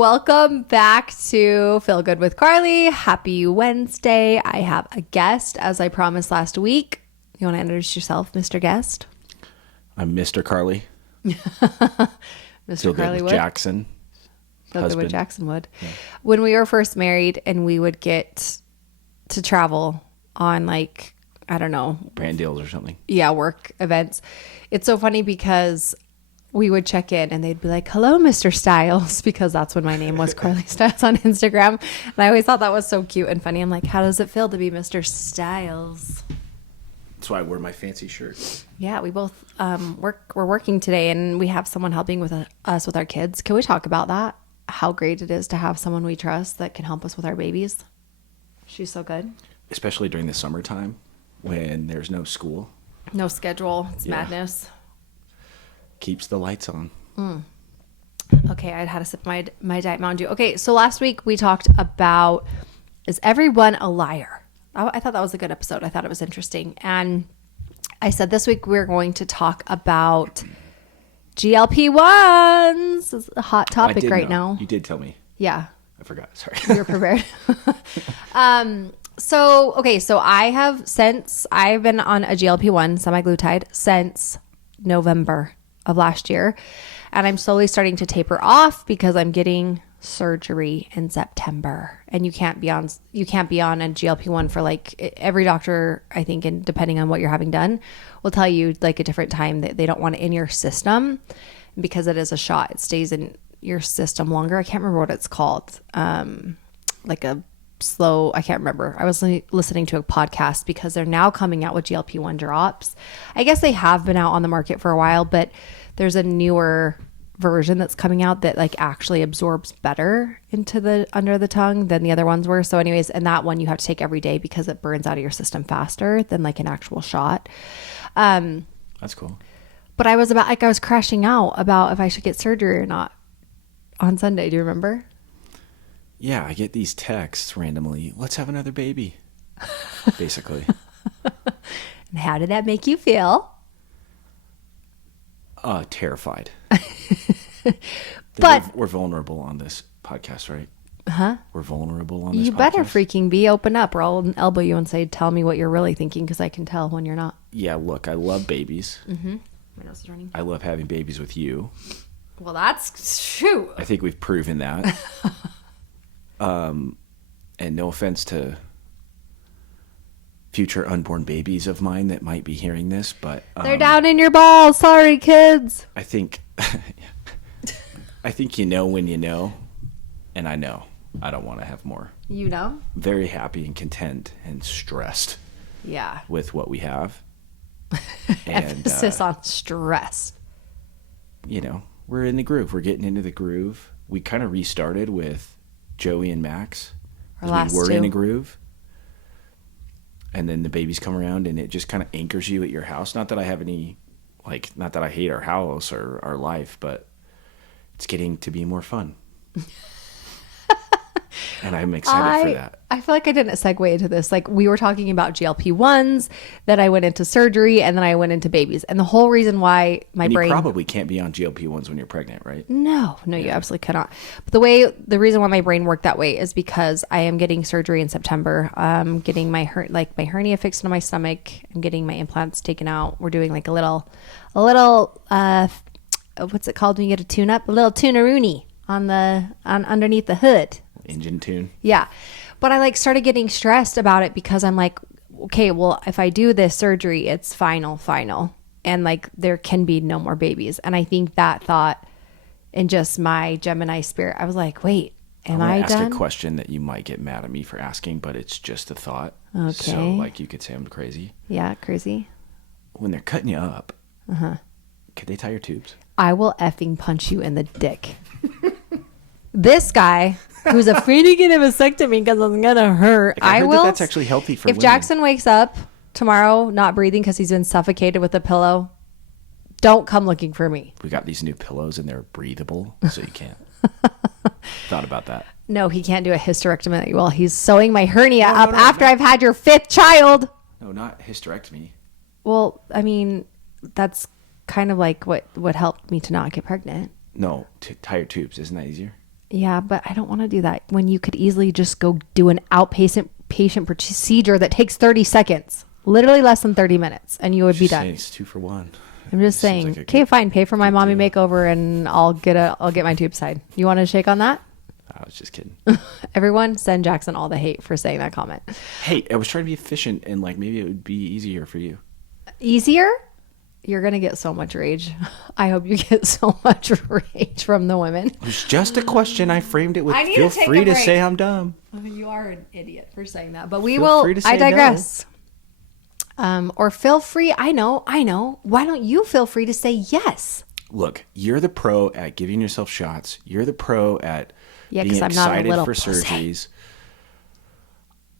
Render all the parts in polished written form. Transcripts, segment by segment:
Welcome back to Feel Good with Carly. Happy Wednesday. I have a guest, as I promised last week. You want to introduce yourself, Mr. Guest? I'm Mr. Carly. Mr. Feel Carly good with Wood. Jackson. Feel good with husband. Jackson Wood. Yeah. When we were first married and we would get to travel on like, I don't know, Brand deals or something. yeah, work events. It's so funny because we would check in and they'd be like, hello, Mr. Styles, because that's when my name was Carly Styles on Instagram. And I always thought that was so cute and funny. I'm like, how does it feel to be Mr. Styles? That's why I wear my fancy shirt. Yeah, we both we're working today and we have someone helping with us with our kids. Can we talk about that? How great it is to have someone we trust that can help us with our babies. She's so good. Especially during the summertime when there's no school. No schedule. It's Yeah. madness. Keeps the lights on. Okay, I had to sip my Diet Mountain Dew. Okay, so last week we talked about, is everyone a liar? I thought that was a good episode. I thought it was interesting. And I said this week we're going to talk about GLP-1s. It's a hot I topic did right know. now. You did tell me. Yeah, I forgot. Sorry. you're prepared. So I've been on a GLP-1 semaglutide since November of last year, and I'm slowly starting to taper off because I'm getting surgery in September, and you can't be on a GLP-1 for like every doctor, I think, and depending on what you're having done, will tell you like a different time that they don't want it in your system because it is a shot. It stays in your system longer. I can't remember what it's called. Like a slow, I can't remember. I was listening to a podcast because they're now coming out with GLP-1 drops. I guess they have been out on the market for a while, but there's a newer version that's coming out that like actually absorbs better into the under the tongue than the other ones were. So anyways, and that one you have to take every day because it burns out of your system faster than like an actual shot. That's cool. But I was crashing out about if I should get surgery or not on Sunday. Do you remember? Yeah, I get these texts randomly. Let's have another baby. Basically. And how did that make you feel? Terrified. But we're vulnerable on this podcast, right? huh? We're vulnerable on this You podcast. better freaking be open up or I'll elbow you and say, tell me what you're really thinking because I can tell when you're not. Yeah, look, I love babies. My nose is running. I love having babies with you. Well, that's true. I think we've proven that. And no offense to future unborn babies of mine that might be hearing this, but They're down in your balls. Sorry, kids. I think you know when you know, and I know I don't want to have more. You know? Very happy and content and stressed Yeah. with what we have. Emphasis on stress. You know, we're in the groove. We're getting into the groove. We kind of restarted with Joey and Max. Our last we were two. in a groove. And then the babies come around and it just kind of anchors you at your house. Not that I have any, not that I hate our house or our life, but it's getting to be more fun. And I'm excited for that. I feel like I didn't segue into this. Like we were talking about GLP-1s, then I went into surgery, and then I went into babies. And the whole reason why my And brain... you probably can't be on GLP-1s when you're pregnant, right? No, you absolutely cannot. But the reason why my brain worked that way is because I am getting surgery in September. I'm getting my hernia fixed into my stomach. I'm getting my implants taken out. We're doing like a little what's it called when you get a tune up? A little tune-a-rooney on underneath the hood. Engine tune. Yeah. But I started getting stressed about it because I'm like, okay, well, if I do this surgery, it's final. And there can be no more babies. And I think that thought in just my Gemini spirit, I was like, wait, am I done? I'm ask a question that you might get mad at me for asking, but it's just a thought. Okay. So you could say I'm crazy. Yeah, crazy. When they're cutting you up, could they tie your tubes? I will effing punch you in the dick. This guy who's afraid to get a vasectomy because it's gonna hurt. I heard that's actually healthy for if women. Jackson wakes up tomorrow not breathing because he's been suffocated with a pillow, don't come looking for me. We got these new pillows and they're breathable, so you can't. Thought about that. No, he can't do a hysterectomy while he's sewing my hernia up no, after no. I've had your 5th child. No, not hysterectomy. Well, I mean, that's kind of like what helped me to not get pregnant. No, to tie your tubes. Isn't that easier? Yeah, but I don't want to do that when you could easily just go do an outpatient patient procedure that takes 30 seconds, literally less than 30 minutes, and you would be done. It's 2 for 1. I'm just saying, okay, fine, pay for my mommy makeover and I'll get my tube side. You want to shake on that? I was just kidding. Everyone send Jackson all the hate for saying that comment. Hey, I was trying to be efficient and like maybe it would be easier for you. Easier? You're going to get so much rage. I hope you get so much rage from the women. It was just a question. I framed it with feel free to say I'm dumb. You are an idiot for saying that, but I digress. No. Or feel free. I know. Why don't you feel free to say yes? Look, you're the pro at giving yourself shots. You're the pro at being I'm excited not a for pussy. surgeries.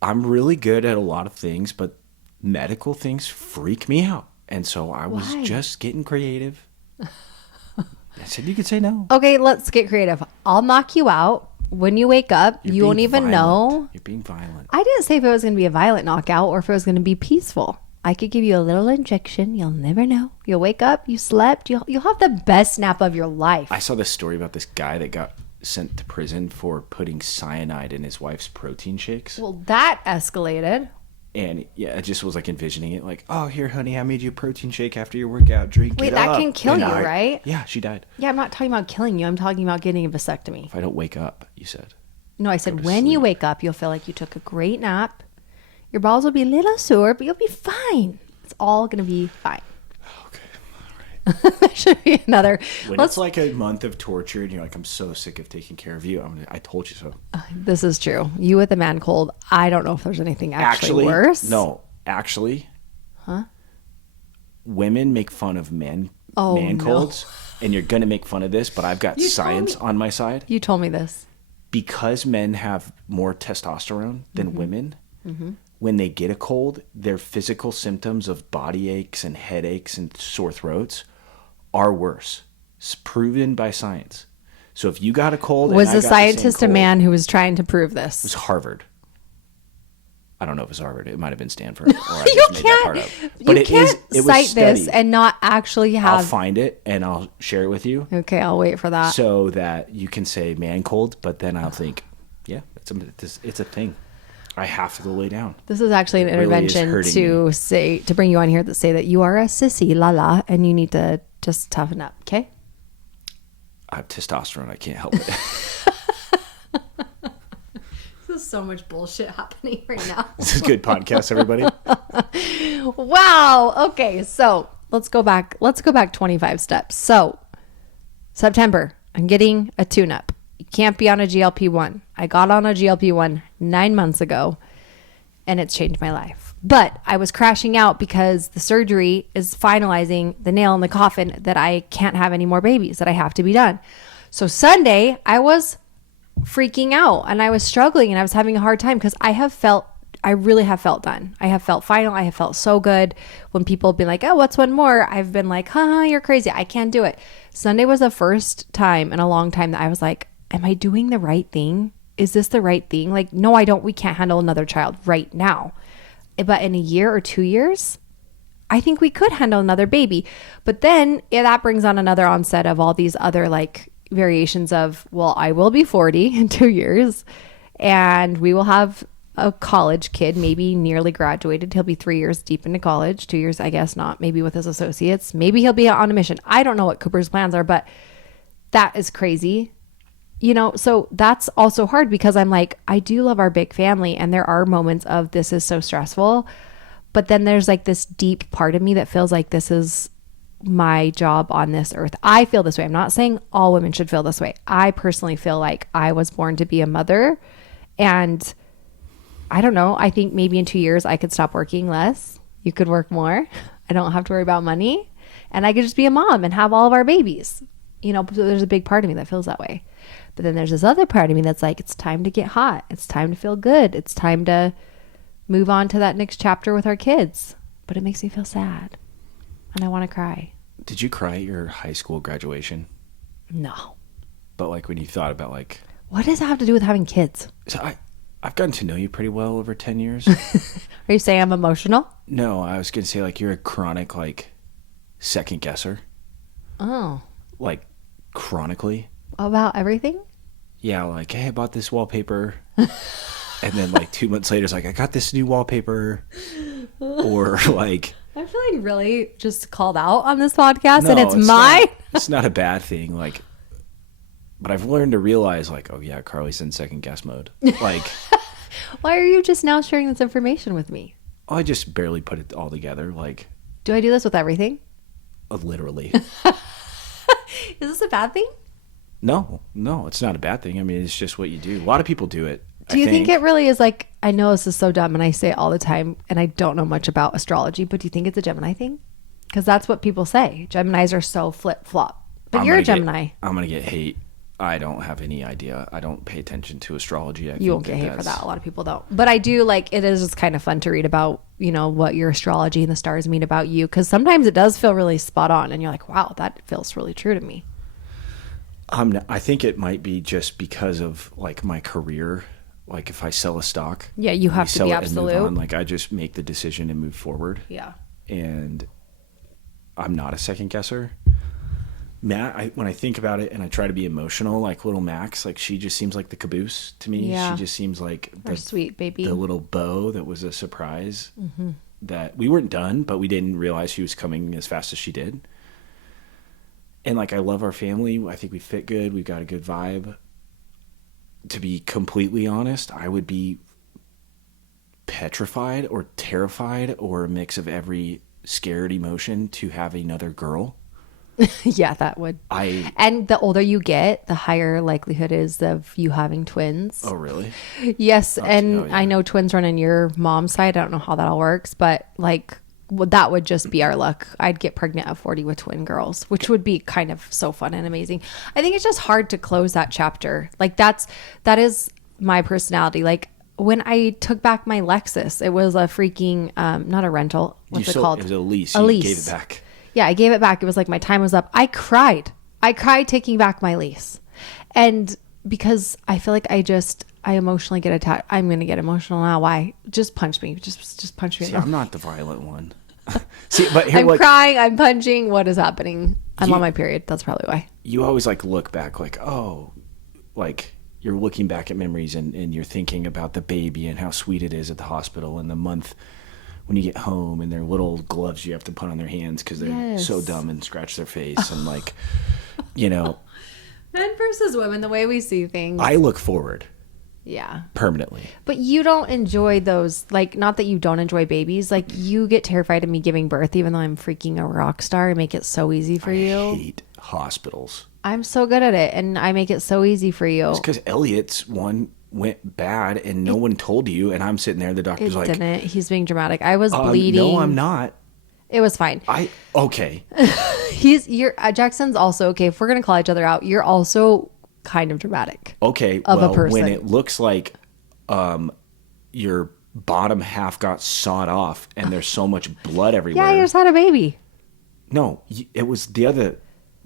I'm really good at a lot of things, but medical things freak me out. And so I was just getting creative. I said you could say no. Okay, let's get creative. I'll knock you out. When you wake up, you won't even know. You're being violent. I didn't say if it was going to be a violent knockout or if it was going to be peaceful. I could give you a little injection. You'll never know. You'll wake up. You slept. You'll have the best nap of your life. I saw this story about this guy that got sent to prison for putting cyanide in his wife's protein shakes. Well, that escalated. And yeah, I just was like envisioning it like, oh, here, honey, I made you a protein shake after your workout. Drink it up. Wait, that can kill you, right? Yeah, she died. Yeah, I'm not talking about killing you. I'm talking about getting a vasectomy. If I don't wake up, you said. No, I said when you wake up, you'll feel like you took a great nap. Your balls will be a little sore, but you'll be fine. It's all going to be fine. Okay. All right. That should be another. When it's like a month of torture and you're like, I'm so sick of taking care of you. I told you so. This is true. You with a man cold. I don't know if there's anything actually worse. No, actually. Huh? Women make fun of man colds. And you're going to make fun of this, but I've got science on my side. You told me this. Because men have more testosterone than women, when they get a cold, their physical symptoms of body aches and headaches and sore throats are worse. It's proven by science. So if you got a cold, was the scientist a man who was trying to prove this? It was Harvard. I don't know if it was Harvard. It might have been Stanford. Or I just made that part up. But you can't cite this and not actually have. I'll find it and I'll share it with you. Okay, I'll wait for that. So that you can say man cold, but then I'll think, yeah, it's a thing. I have to go lay down. This is actually an intervention to bring you on here that say that you are a sissy, la, and you need to just toughen up, okay? I have testosterone. I can't help it. There's so much bullshit happening right now. This is a good podcast, everybody. Wow. Okay, so let's go back 25 steps. So September, I'm getting a tune-up. You can't be on a GLP-1. I got on a GLP-1 9 months ago, and it's changed my life. But I was crashing out because the surgery is finalizing the nail in the coffin that I can't have any more babies, that I have to be done. So Sunday, I was freaking out and I was struggling and I was having a hard time because I really have felt done. I have felt final. I have felt so good. When people have been like, oh, what's one more? I've been like, you're crazy. I can't do it. Sunday was the first time in a long time that I was like, am I doing the right thing? Is this the right thing? Like, no, I don't. We can't handle another child right now. But in a year or 2 years, I think we could handle another baby. But then that brings on another onset of all these other like variations of, well, I will be 40 in 2 years and we will have a college kid, maybe nearly graduated. He'll be 3 years deep into college, 2 years, I guess not, maybe with his associates. Maybe he'll be on a mission. I don't know what Cooper's plans are, but that is crazy. You know, so that's also hard because I'm like, I do love our big family and there are moments of this is so stressful, but then there's like this deep part of me that feels like this is my job on this earth. I feel this way. I'm not saying all women should feel this way. I personally feel like I was born to be a mother, and I don't know. I think maybe in 2 years I could stop working less. You could work more. I don't have to worry about money, and I could just be a mom and have all of our babies. You know, so there's a big part of me that feels that way. But then there's this other part of me that's like, it's time to get hot. It's time to feel good. It's time to move on to that next chapter with our kids. But it makes me feel sad. And I want to cry. Did you cry at your high school graduation? No. But like when you thought about like... What does that have to do with having kids? So I've gotten to know you pretty well over 10 years. Are you saying I'm emotional? No, I was going to say like you're a chronic like second guesser. Oh. Like chronically. About everything? Yeah, like, hey, I bought this wallpaper. And then like 2 months later, it's like, I got this new wallpaper. Or like, I'm feeling really just called out on this podcast, no, and it's mine. it's not a bad thing. Like, but I've learned to realize, like, oh yeah, Carly's in second guess mode. Like, Why are you just now sharing this information with me? I just barely put it all together. Like, Do I do this with everything? literally. Is this a bad thing? No, it's not a bad thing. I mean, it's just what you do. A lot of people do it. Do you think it really is like, I know this is so dumb and I say it all the time and I don't know much about astrology, but do you think it's a Gemini thing? Because that's what people say. Geminis are so flip-flop. But you're a Gemini. I'm going to get hate. I don't have any idea. I don't pay attention to astrology. You won't get hate for that. A lot of people don't. But I do like, it is just kind of fun to read about, you know, what your astrology and the stars mean about you. Because sometimes it does feel really spot on and you're like, wow, that feels really true to me. I think it might be just because of like my career. Like if I sell a stock, yeah, you have to be absolute. Like I just make the decision and move forward. Yeah. And I'm not a second guesser. Matt, when I think about it and I try to be emotional, like little Max, like she just seems like the caboose to me. Yeah. She just seems like the sweet baby, the little bow that was a surprise. Mm-hmm. That we weren't done, but we didn't realize she was coming as fast as she did. And like I love our family. I think we fit good. We've got a good vibe. To be completely honest, I would be petrified or terrified or a mix of every scared emotion to have another girl. Yeah, that would. And the older you get, the higher likelihood is of you having twins. Oh, really? Yes. Yeah. I know twins run in your mom's side. I don't know how that all works, but like that would just be our luck. I'd get pregnant at 40 with twin girls, which would be kind of so fun and amazing. I think it's just hard to close that chapter. Like that is my personality. Like when I took back my Lexus, it was a freaking, not a rental. What's it called? It was a lease. A lease. You gave it back. Yeah, I gave it back. It was like my time was up. I cried taking back my lease. And because I feel like I emotionally get attached. I'm going to get emotional now. Why? Just punch me. Just punch me. See, I'm not the violent one. See, but here, I'm crying. I'm punching. What is happening? I'm on my period. That's probably why. You always like look back like, oh, like you're looking back at memories and you're thinking about the baby and how sweet it is at the hospital and the month when you get home and their little gloves you have to put on their hands because they're so dumb and scratch their face and like, you know. Men versus women, the way we see things. I look forward. Yeah. Permanently. But you don't enjoy those, like, not that you don't enjoy babies. Like, you get terrified of me giving birth, even though I'm freaking a rock star. I make it so easy for you. I hate hospitals. I'm so good at it, and I make it so easy for you. It's because Elliot's one went bad, and no one told you, and I'm sitting there, the doctor's like... didn't. He's being dramatic. I was bleeding. No, I'm not. It was fine. Okay. Jackson's also, okay, if we're going to call each other out, you're also... kind of dramatic. Okay, of a person. When it looks like your bottom half got sawed off and there's so much blood everywhere. Yeah, you just had a baby. No, it was the other.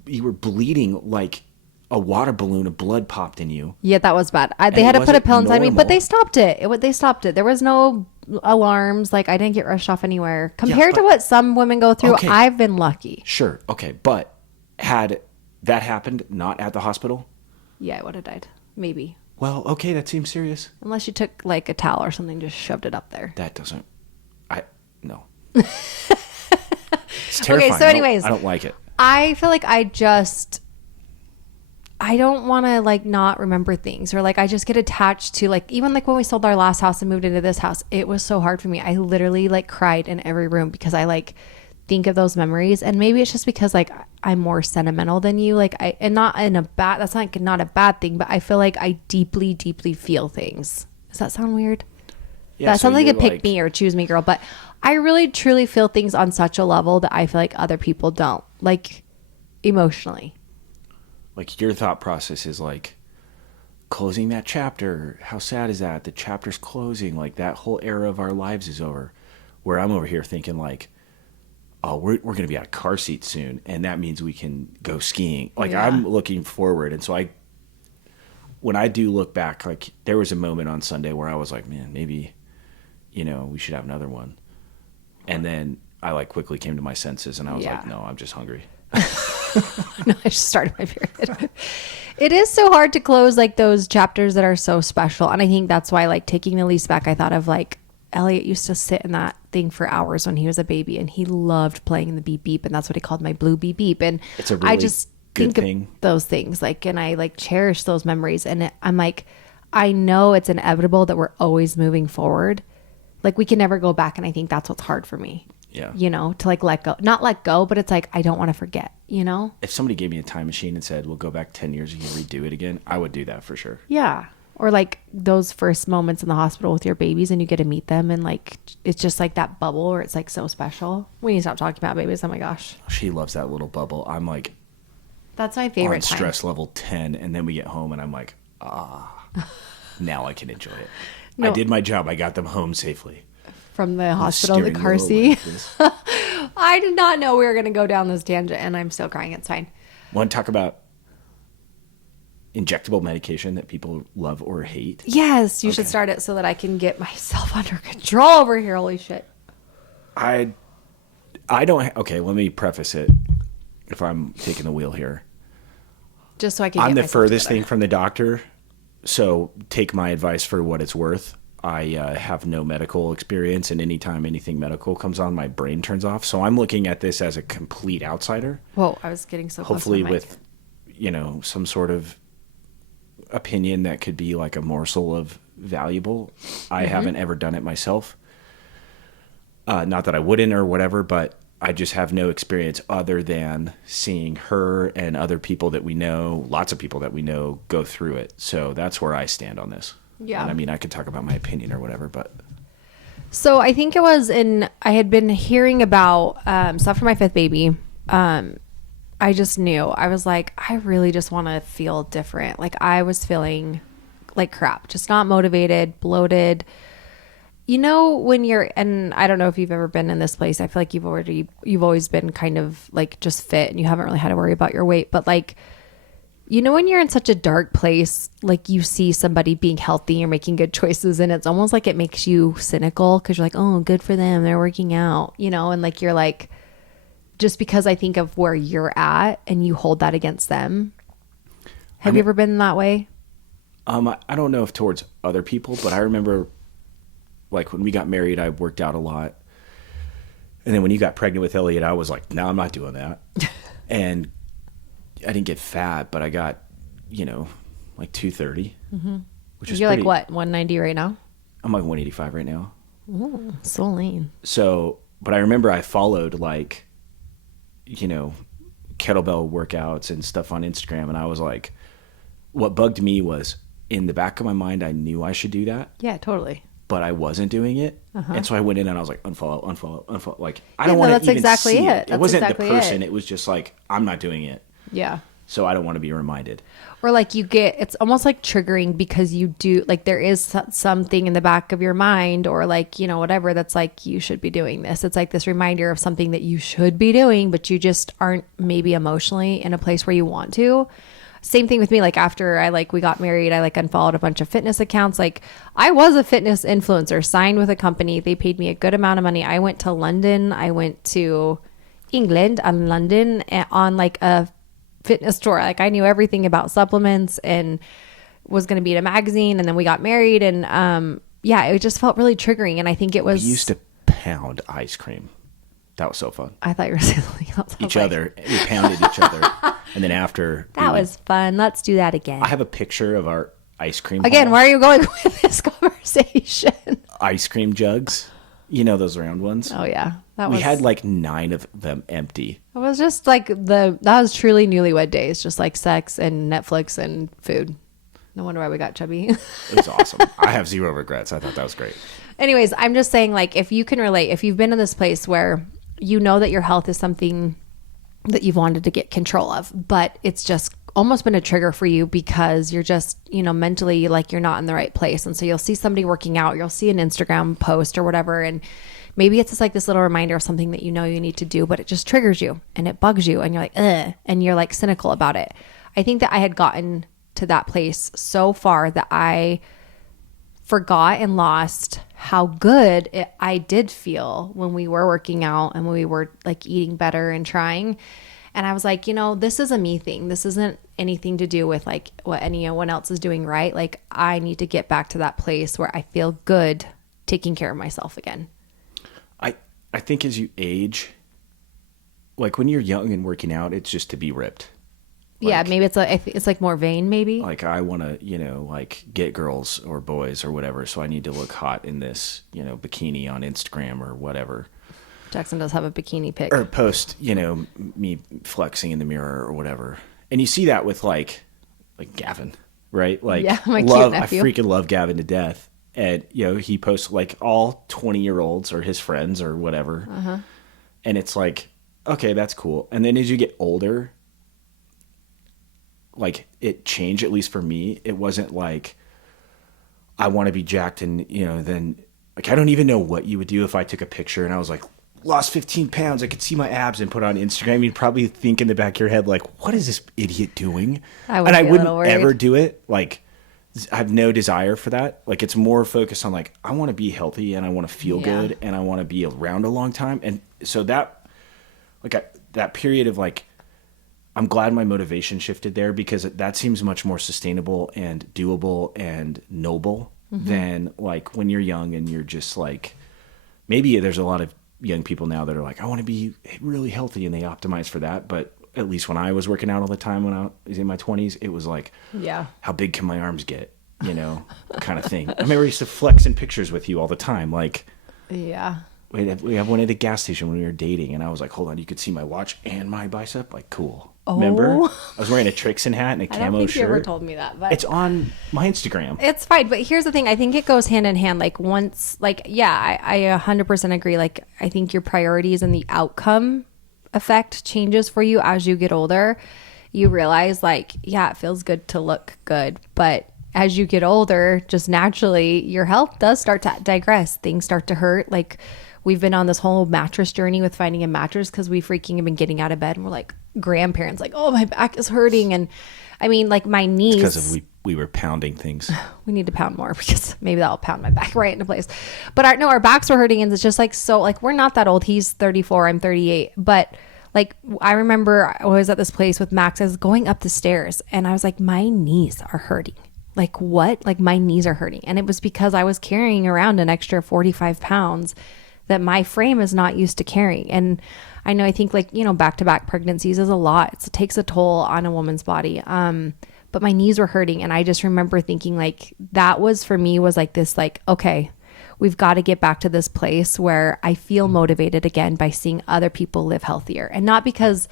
You were bleeding like a water balloon of blood popped in you. Yeah, that was bad. They had to put a pill inside me, but they stopped it. They stopped it. There was no alarms. Like I didn't get rushed off anywhere. Compared to what some women go through, okay. I've been lucky. Sure. Okay. But had that happened not at the hospital? Yeah, I would have died. Maybe. Well, okay, that seems serious. Unless you took like a towel or something, just shoved it up there. That doesn't. No. It's terrifying. Okay, so anyways. I don't like it. I feel like I don't want to like not remember things or like I just get attached to like even like when we sold our last house and moved into this house, it was so hard for me. I literally like cried in every room because I like think of those memories, and maybe it's just because like I'm more sentimental than you, like and not in a bad, that's not a bad thing, but I feel like I deeply feel things. Does that sound weird? Yeah, that sounds like a pick me or choose me girl, but I really truly feel things on such a level that I feel like other people don't, like emotionally. Like your thought process is like closing that chapter. How sad is that? The chapter's closing. Like that whole era of our lives is over. Where I'm over here thinking like, oh, we're going to be out of car seats soon, and that means we can go skiing. Like yeah. I'm looking forward, and so when I do look back, like there was a moment on Sunday where I was like, man, maybe, we should have another one, and then I like quickly came to my senses, and I was like, no, I'm just hungry. No, I just started my period. It is so hard to close like those chapters that are so special. And I think that's why like taking the lease back, I thought of like Elliot used to sit in that thing for hours when he was a baby and he loved playing in the beep beep. And that's what he called my blue beep beep. And It's a really I just good think thing. of those things like, and I like cherish those memories. And I'm like, I know it's inevitable that we're always moving forward. Like we can never go back. And I think that's what's hard for me. Yeah. You know, to like let go, not let go, but it's like, I don't want to forget, you know? If somebody gave me a time machine and said, we'll go back 10 years and you redo it again, I would do that for sure. Yeah. Or like those first moments in the hospital with your babies and you get to meet them and like, it's just like that bubble where it's like so special. We need to stop talking about babies. Oh my gosh. She loves that little bubble. I'm like That's my on favorite time. stress level 10 and then we get home and I'm like, now I can enjoy it. No. I did my job. I got them home safely. From the hospital, the Steering car wheel seat. like this. I did not know we were going to go down this tangent and I'm still crying. It's fine. Want to talk about injectable medication that people love or hate? Yes, you should Okay. start it so that I can get myself under control over here. Holy shit. I don't. Okay, let me preface it. If I'm taking the wheel here, Just so I can I'm get the myself furthest together. thing from the doctor, so take my advice for what it's worth. I have no medical experience, and anytime anything medical comes on, my brain turns off. So I'm looking at this as a complete outsider. Whoa, I was getting so close to Hopefully, the mic. with some sort of opinion that could be like a morsel of valuable. I haven't ever done it myself. Not that I wouldn't or whatever, but I just have no experience other than seeing her and other people that we know, lots of people that we know, go through it. So that's where I stand on this. Yeah. And I mean, I could talk about my opinion or whatever, but So I think it was I had been hearing about stuff for my fifth baby. I just knew. I was like, I really just want to feel different. Like I was feeling like crap, just not motivated, bloated. You know, when you're, and I don't know if you've ever been in this place. I feel like you've always been kind of like just fit and you haven't really had to worry about your weight. But like, you know, when you're in such a dark place, like you see somebody being healthy or making good choices and it's almost like it makes you cynical because you're like, oh, good for them. They're working out, you know, and like, you're like, just because I think of where you're at and you hold that against them. Have you ever been that way? I don't know if towards other people, but I remember like when we got married, I worked out a lot. And then when you got pregnant with Elliot, I was like, no, I'm not doing that. And I didn't get fat, but I got, like 230, which is You're pretty, like what, 190 right now? I'm like 185 right now. Ooh, so lean. So, but I remember I followed like, kettlebell workouts and stuff on Instagram. And I was like, what bugged me was in the back of my mind, I knew I should do that, Yeah, totally. but I wasn't doing it. And so I went in and I was like, unfollow. Like, I Yeah, don't no, want to that's even exactly see it. it. It That's wasn't exactly the person. it. It was just like, I'm not doing it. Yeah. So I don't want to be reminded. Or like it's almost like triggering because you do, like there is something in the back of your mind or like, whatever that's like, you should be doing this. It's like this reminder of something that you should be doing, but you just aren't maybe emotionally in a place where you want to. Same thing with me. Like after we got married, I like unfollowed a bunch of fitness accounts. Like I was a fitness influencer signed with a company. They paid me a good amount of money. I went to London. I went to England and London on like a fitness tour. Like I knew everything about supplements and was going to be in a magazine. And then we got married and it just felt really triggering. And I think it was, We used to pound ice cream. That was so fun. I thought you were saying something else. I was Each like, other. We pounded each other. And then after. That was fun. Let's do that again. I have a picture of our ice cream. Again, haul. where are you going with this conversation? Ice cream jugs. You know those round ones? Oh yeah. We had like 9 of them empty. It was just like that was truly newlywed days, just like sex and Netflix and food. No wonder why we got chubby. It was awesome. I have zero regrets. I thought that was great. Anyways, I'm just saying, like, if you can relate, if you've been in this place where you know that your health is something that you've wanted to get control of, but it's just almost been a trigger for you because you're just, mentally like you're not in the right place. And so you'll see somebody working out, you'll see an Instagram post or whatever. And maybe it's just like this little reminder of something that you know you need to do, but it just triggers you and it bugs you and you're like, ugh, and you're like cynical about it. I think that I had gotten to that place so far that I forgot and lost how good I did feel when we were working out and when we were like eating better and trying. And I was like, this is a me thing. This isn't anything to do with like what anyone else is doing right. Like I need to get back to that place where I feel good taking care of myself again. I think as you age, like when you're young and working out, it's just to be ripped. Like, yeah, maybe it's like more vain, maybe. Like I want to, like get girls or boys or whatever, so I need to look hot in this, bikini on Instagram or whatever. Jackson does have a bikini pic. Or post, me flexing in the mirror or whatever. And you see that with like Gavin, right? Like, yeah, my cute nephew. I freaking love Gavin to death. And, he posts like all 20-year-olds or his friends or whatever. Uh-huh. And it's like, okay, that's cool. And then as you get older, like it changed, at least for me. It wasn't like I want to be jacked and, then like, I don't even know what you would do if I took a picture and I was like, lost 15 pounds. I could see my abs and put it on Instagram. You'd probably think in the back of your head, like, what is this idiot doing? I wouldn't ever do it. Like, I have no desire for that. Like, it's more focused on like, I want to be healthy and I want to feel good and I want to be around a long time. And so that, like, that period of like, I'm glad my motivation shifted there because that seems much more sustainable and doable and noble than like when you're young and you're just like, maybe there's a lot of young people now that are like, I want to be really healthy and they optimize for that. But at least when I was working out all the time when I was in my 20s, it was like, how big can my arms get? Kind of thing. I remember I used to flex in pictures with you all the time. Like, yeah. We have one at a gas station when we were dating, and I was like, hold on, you could see my watch and my bicep? Like, cool. Oh. Remember? I was wearing a Trixon hat and a camo shirt. I don't think you ever told me that, but it's on my Instagram. It's fine. But here's the thing. I think it goes hand in hand. Like once, like, yeah, I 100% agree. Like, I think your priorities and the outcome effect changes for you as you get older. You realize like, yeah, it feels good to look good, but as you get older, just naturally your health does start to digress. Things start to hurt. Like we've been on this whole mattress journey with finding a mattress because we freaking have been getting out of bed and we're like grandparents, like, oh, my back is hurting. And I mean, like my knees. Because we were pounding things. We need to pound more because maybe that'll pound my back right into place. But our backs were hurting and it's just like, so like we're not that old. He's 34, I'm 38. But like I remember I was at this place with Max. I was going up the stairs and I was like, my knees are hurting. Like what? Like my knees are hurting. And it was because I was carrying around an extra 45 pounds that my frame is not used to carrying. And I think like, back-to-back pregnancies is a lot. It takes a toll on a woman's body. But my knees were hurting. And I just remember thinking like that was for me was like this, like, okay, we've got to get back to this place where I feel motivated again by seeing other people live healthier. And not because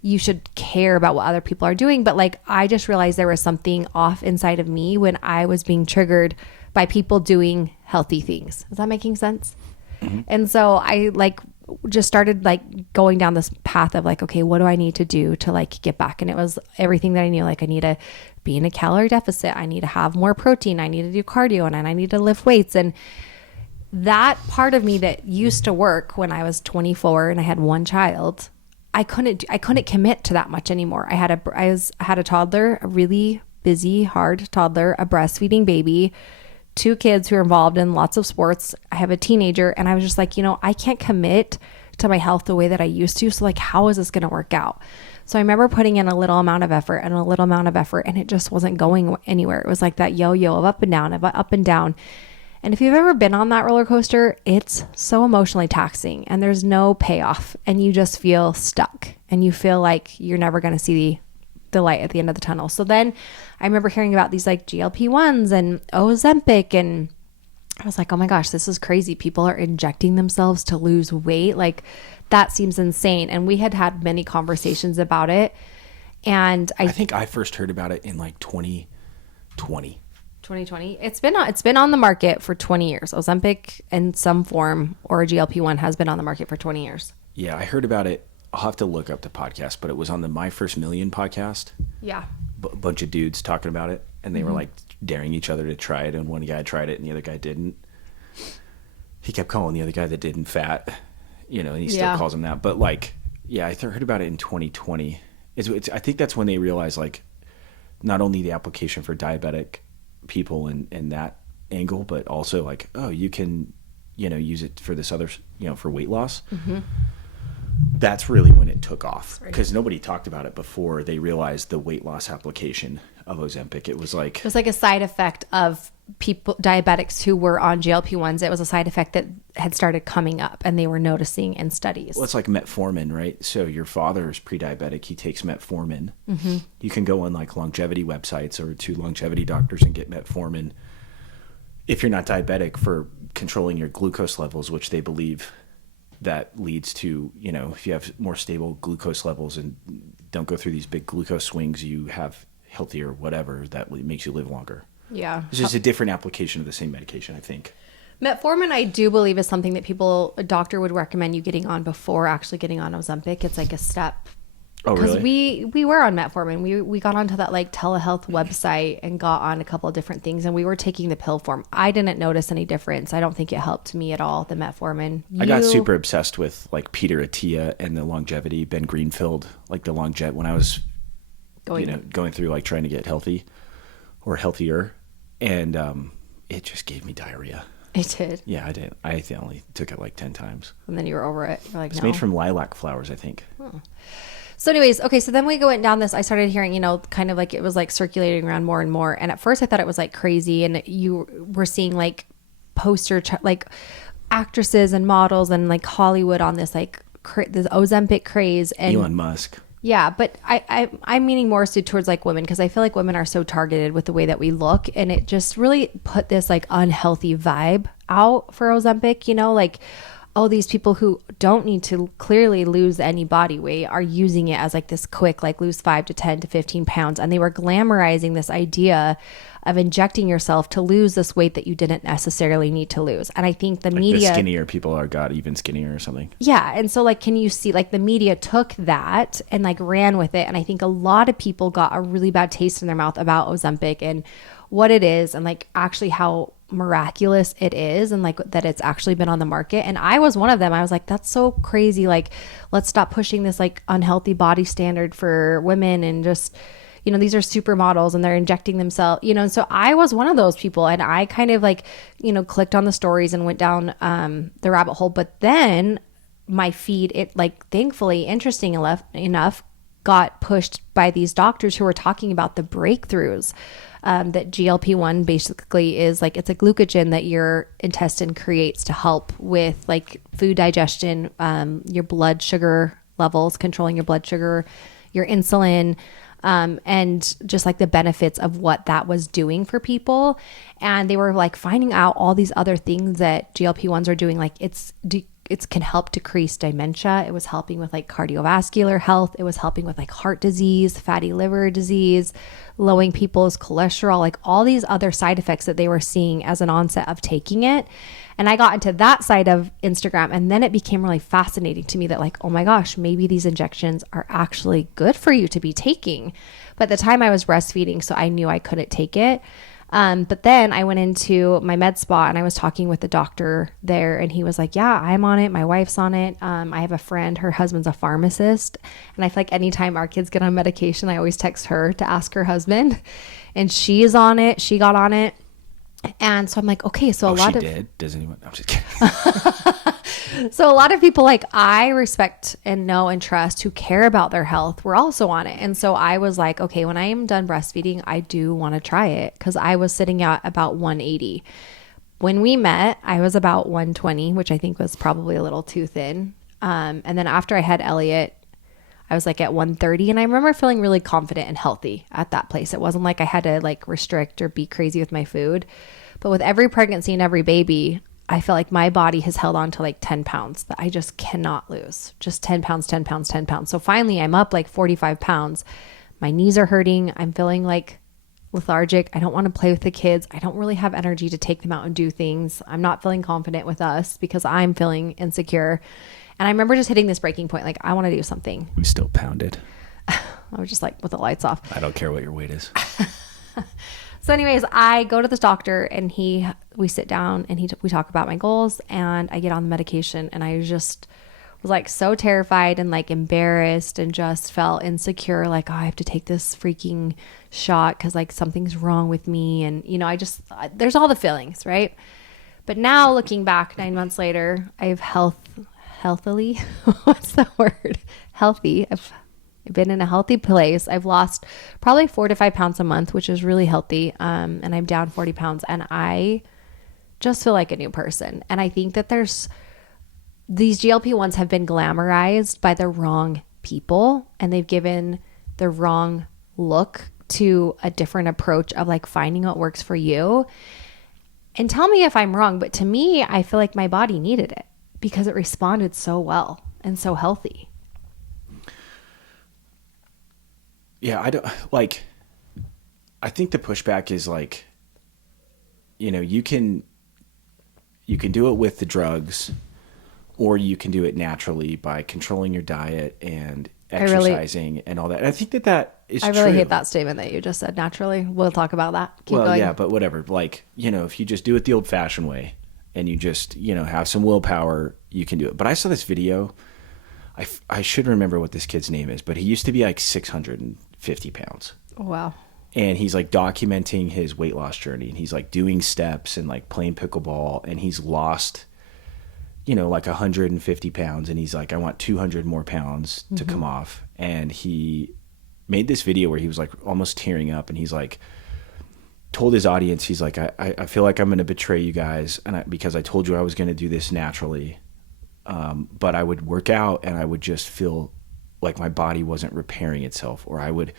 you should care about what other people are doing, but like I just realized there was something off inside of me when I was being triggered by people doing healthy things. Is that making sense? Mm-hmm. And so I like just started like going down this path of like, okay, what do I need to do to like get back? And it was everything that I knew. Like I need to be in a calorie deficit. I need to have more protein. I need to do cardio and I need to lift weights. And that part of me that used to work when I was 24 and I had one child, I couldn't commit to that much anymore. I had a toddler, a really busy, hard toddler, a breastfeeding baby, 2 kids who are involved in lots of sports. I have a teenager and I was just like, I can't commit to my health the way that I used to. So like, how is this going to work out? So I remember putting in a little amount of effort and it just wasn't going anywhere. It was like that yo-yo of up and down. And if you've ever been on that roller coaster, it's so emotionally taxing and there's no payoff and you just feel stuck and you feel like you're never going to see the light at the end of the tunnel. So then I remember hearing about these like GLP-1s and Ozempic and I was like, oh my gosh, this is crazy. People are injecting themselves to lose weight. Like that seems insane. And we had many conversations about it. And I think I first heard about it in like 2020. 2020. It's been on the market for 20 years. Ozempic in some form or a GLP-1 has been on the market for 20 years. Yeah, I heard about it. I'll have to look up the podcast, but it was on the My First Million podcast. Yeah. A bunch of dudes talking about it, and they were like daring each other to try it, and one guy tried it and the other guy didn't. He kept calling the other guy that didn't fat, and he still calls him that. But like, yeah, I heard about it in 2020. I think that's when they realized like not only the application for diabetic people and that angle, but also like, oh, you can use it for this other, for weight loss. that's really when it took off, because nobody talked about it before they realized the weight loss application of Ozempic. It was like a side effect of diabetics who were on GLP-1s. It was a side effect that had started coming up and they were noticing in studies. Well, it's like metformin, right? So your father is pre-diabetic. He takes metformin. Mm-hmm. You can go on like longevity websites or to longevity doctors and get metformin if you're not diabetic for controlling your glucose levels, which they believe that leads to, you know, if you have more stable glucose levels and don't go through these big glucose swings, you have healthier whatever that makes you live longer. Yeah. It's just a different application of the same medication, I think. Metformin, I do believe, is something that a doctor would recommend you getting on before actually getting on Ozempic. It's like a step. Oh, really? Because we were on metformin. We got onto that like telehealth website and got on a couple of different things, and we were taking the pill form. I didn't notice any difference. I don't think it helped me at all, the metformin. I got super obsessed with like Peter Attia and the longevity, Ben Greenfield, like the longevity when I was going through like trying to get healthy or healthier, and it just gave me diarrhea. It did. Yeah, I did. I only took it like 10 times. And then you were over it. You're like, it's made from lilac flowers, I think. Oh. So anyways, okay, so then we went down this, I started hearing, kind of like it was like circulating around more and more. And at first I thought it was like crazy. And you were seeing like like actresses and models and like Hollywood on this like this Ozempic craze. And Elon Musk. Yeah, but I'm meaning more so towards like women, because I feel like women are so targeted with the way that we look, and it just really put this like unhealthy vibe out for Ozempic, like, oh, these people who don't need to clearly lose any body weight are using it as like this quick, like lose 5 to 10 to 15 pounds. And they were glamorizing this idea of injecting yourself to lose this weight that you didn't necessarily need to lose. And I think the media, the skinnier people got even skinnier or something. Yeah. And so like, can you see like the media took that and like ran with it. And I think a lot of people got a really bad taste in their mouth about Ozempic and what it is, and like actually how miraculous it is, and like that it's actually been on the market. And I was one of them. I was like, that's so crazy. Like, let's stop pushing this like unhealthy body standard for women, and just, these are supermodels and they're injecting themselves, and so I was one of those people, and I kind of like, clicked on the stories and went down the rabbit hole. But then my feed, it like thankfully, interesting enough, got pushed by these doctors who were talking about the breakthroughs that GLP-1 basically is like, it's a glucagon that your intestine creates to help with like food digestion, your blood sugar levels, controlling your blood sugar, your insulin, and just like the benefits of what that was doing for people. And they were like finding out all these other things that GLP-1s are doing. Like it can help decrease dementia. It was helping with like cardiovascular health. It was helping with like heart disease, fatty liver disease, lowering people's cholesterol, like all these other side effects that they were seeing as an onset of taking it. And I got into that side of Instagram, and then it became really fascinating to me that like, oh my gosh, maybe these injections are actually good for you to be taking. But at the time I was breastfeeding, so I knew I couldn't take it. But then I went into my med spa and I was talking with the doctor there, and he was like, yeah, I'm on it. My wife's on it. I have a friend, her husband's a pharmacist. And I feel like anytime our kids get on medication, I always text her to ask her husband, and she is on it. She got on it. And so I'm like, okay, so she did? Does anyone? I'm just kidding. So a lot of people like I respect and know and trust who care about their health were also on it. And so I was like, okay, when I am done breastfeeding, I do want to try it, because I was sitting at about 180. When we met, I was about 120, which I think was probably a little too thin. And then after I had Elliot, I was like at 130, and I remember feeling really confident and healthy at that place. It wasn't like I had to like restrict or be crazy with my food. But with every pregnancy and every baby, I feel like my body has held on to like 10 pounds that I just cannot lose. Just 10 pounds, 10 pounds, 10 pounds. So finally I'm up like 45 pounds. My knees are hurting. I'm feeling like lethargic. I don't want to play with the kids. I don't really have energy to take them out and do things. I'm not feeling confident with us because I'm feeling insecure. And I remember just hitting this breaking point. Like, I want to do something. We still pounded. I was just like with the lights off. I don't care what your weight is. So anyways, I go to this doctor, and we sit down and we talk about my goals, and I get on the medication, and I just was like so terrified and like embarrassed and just felt insecure. Like, oh, I have to take this freaking shot because like something's wrong with me. And, there's all the feelings, right? But now looking back 9 months later, I have healthily. What's the word? Healthy. I've been in a healthy place. I've lost probably 4 to 5 pounds a month, which is really healthy. And I'm down 40 pounds and I just feel like a new person. And I think that these GLP-1s have been glamorized by the wrong people, and they've given the wrong look to a different approach of like finding what works for you. And tell me if I'm wrong, but to me, I feel like my body needed it because it responded so well and so healthy. Yeah, I think the pushback is like, you can do it with the drugs, or you can do it naturally by controlling your diet and exercising and all that. And I think that is true. I really hate that statement that you just said, naturally. We'll talk about that. Keep going. Yeah, but whatever. Like, if you just do it the old fashioned way and you just, have some willpower, you can do it. But I saw this video. I should remember what this kid's name is, but he used to be like 650 pounds. Oh, wow. And he's like documenting his weight loss journey, and he's like doing steps and like playing pickleball, and he's lost, like 150 pounds. And he's like, I want 200 more pounds to come off. And he made this video where he was like almost tearing up, and he's like, told his audience, he's like, I feel like I'm going to betray you guys. And because I told you I was going to do this naturally. But I would work out and I would just feel like my body wasn't repairing itself, or I would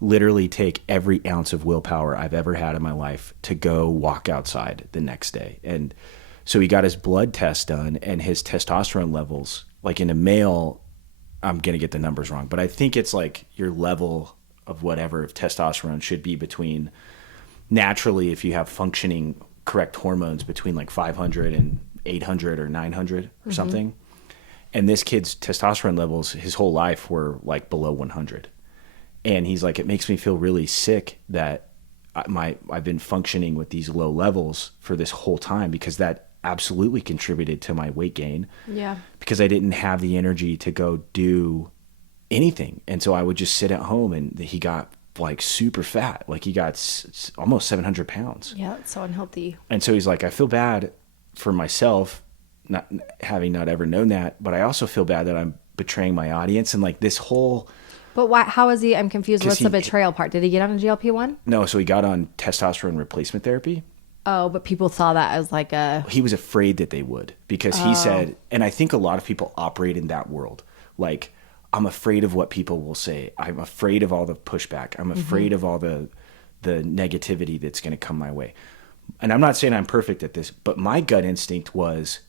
literally take every ounce of willpower I've ever had in my life to go walk outside the next day. And so he got his blood test done, and his testosterone levels, like in a male, I'm going to get the numbers wrong, but I think it's like your level of whatever of testosterone should be between, naturally, if you have functioning correct hormones, between like 500 and 800 or 900 or something. And this kid's testosterone levels his whole life were like below 100. And he's like, it makes me feel really sick that I've been functioning with these low levels for this whole time, because that absolutely contributed to my weight gain. Yeah. Because I didn't have the energy to go do anything. And so I would just sit at home, and he got like super fat. Like he got almost 700 pounds. Yeah, it's so unhealthy. And so he's like, I feel bad for myself, not ever known that, but I also feel bad that I'm betraying my audience. And like this whole... But why? How is he? I'm confused. What's the betrayal part? Did he get on a GLP-1? No, so he got on testosterone replacement therapy. Oh, but people saw that as like a... He was afraid that they would, because he said, and I think a lot of people operate in that world. Like, I'm afraid of what people will say. I'm afraid of all the pushback. I'm afraid of all the negativity that's going to come my way. And I'm not saying I'm perfect at this, but my gut instinct was,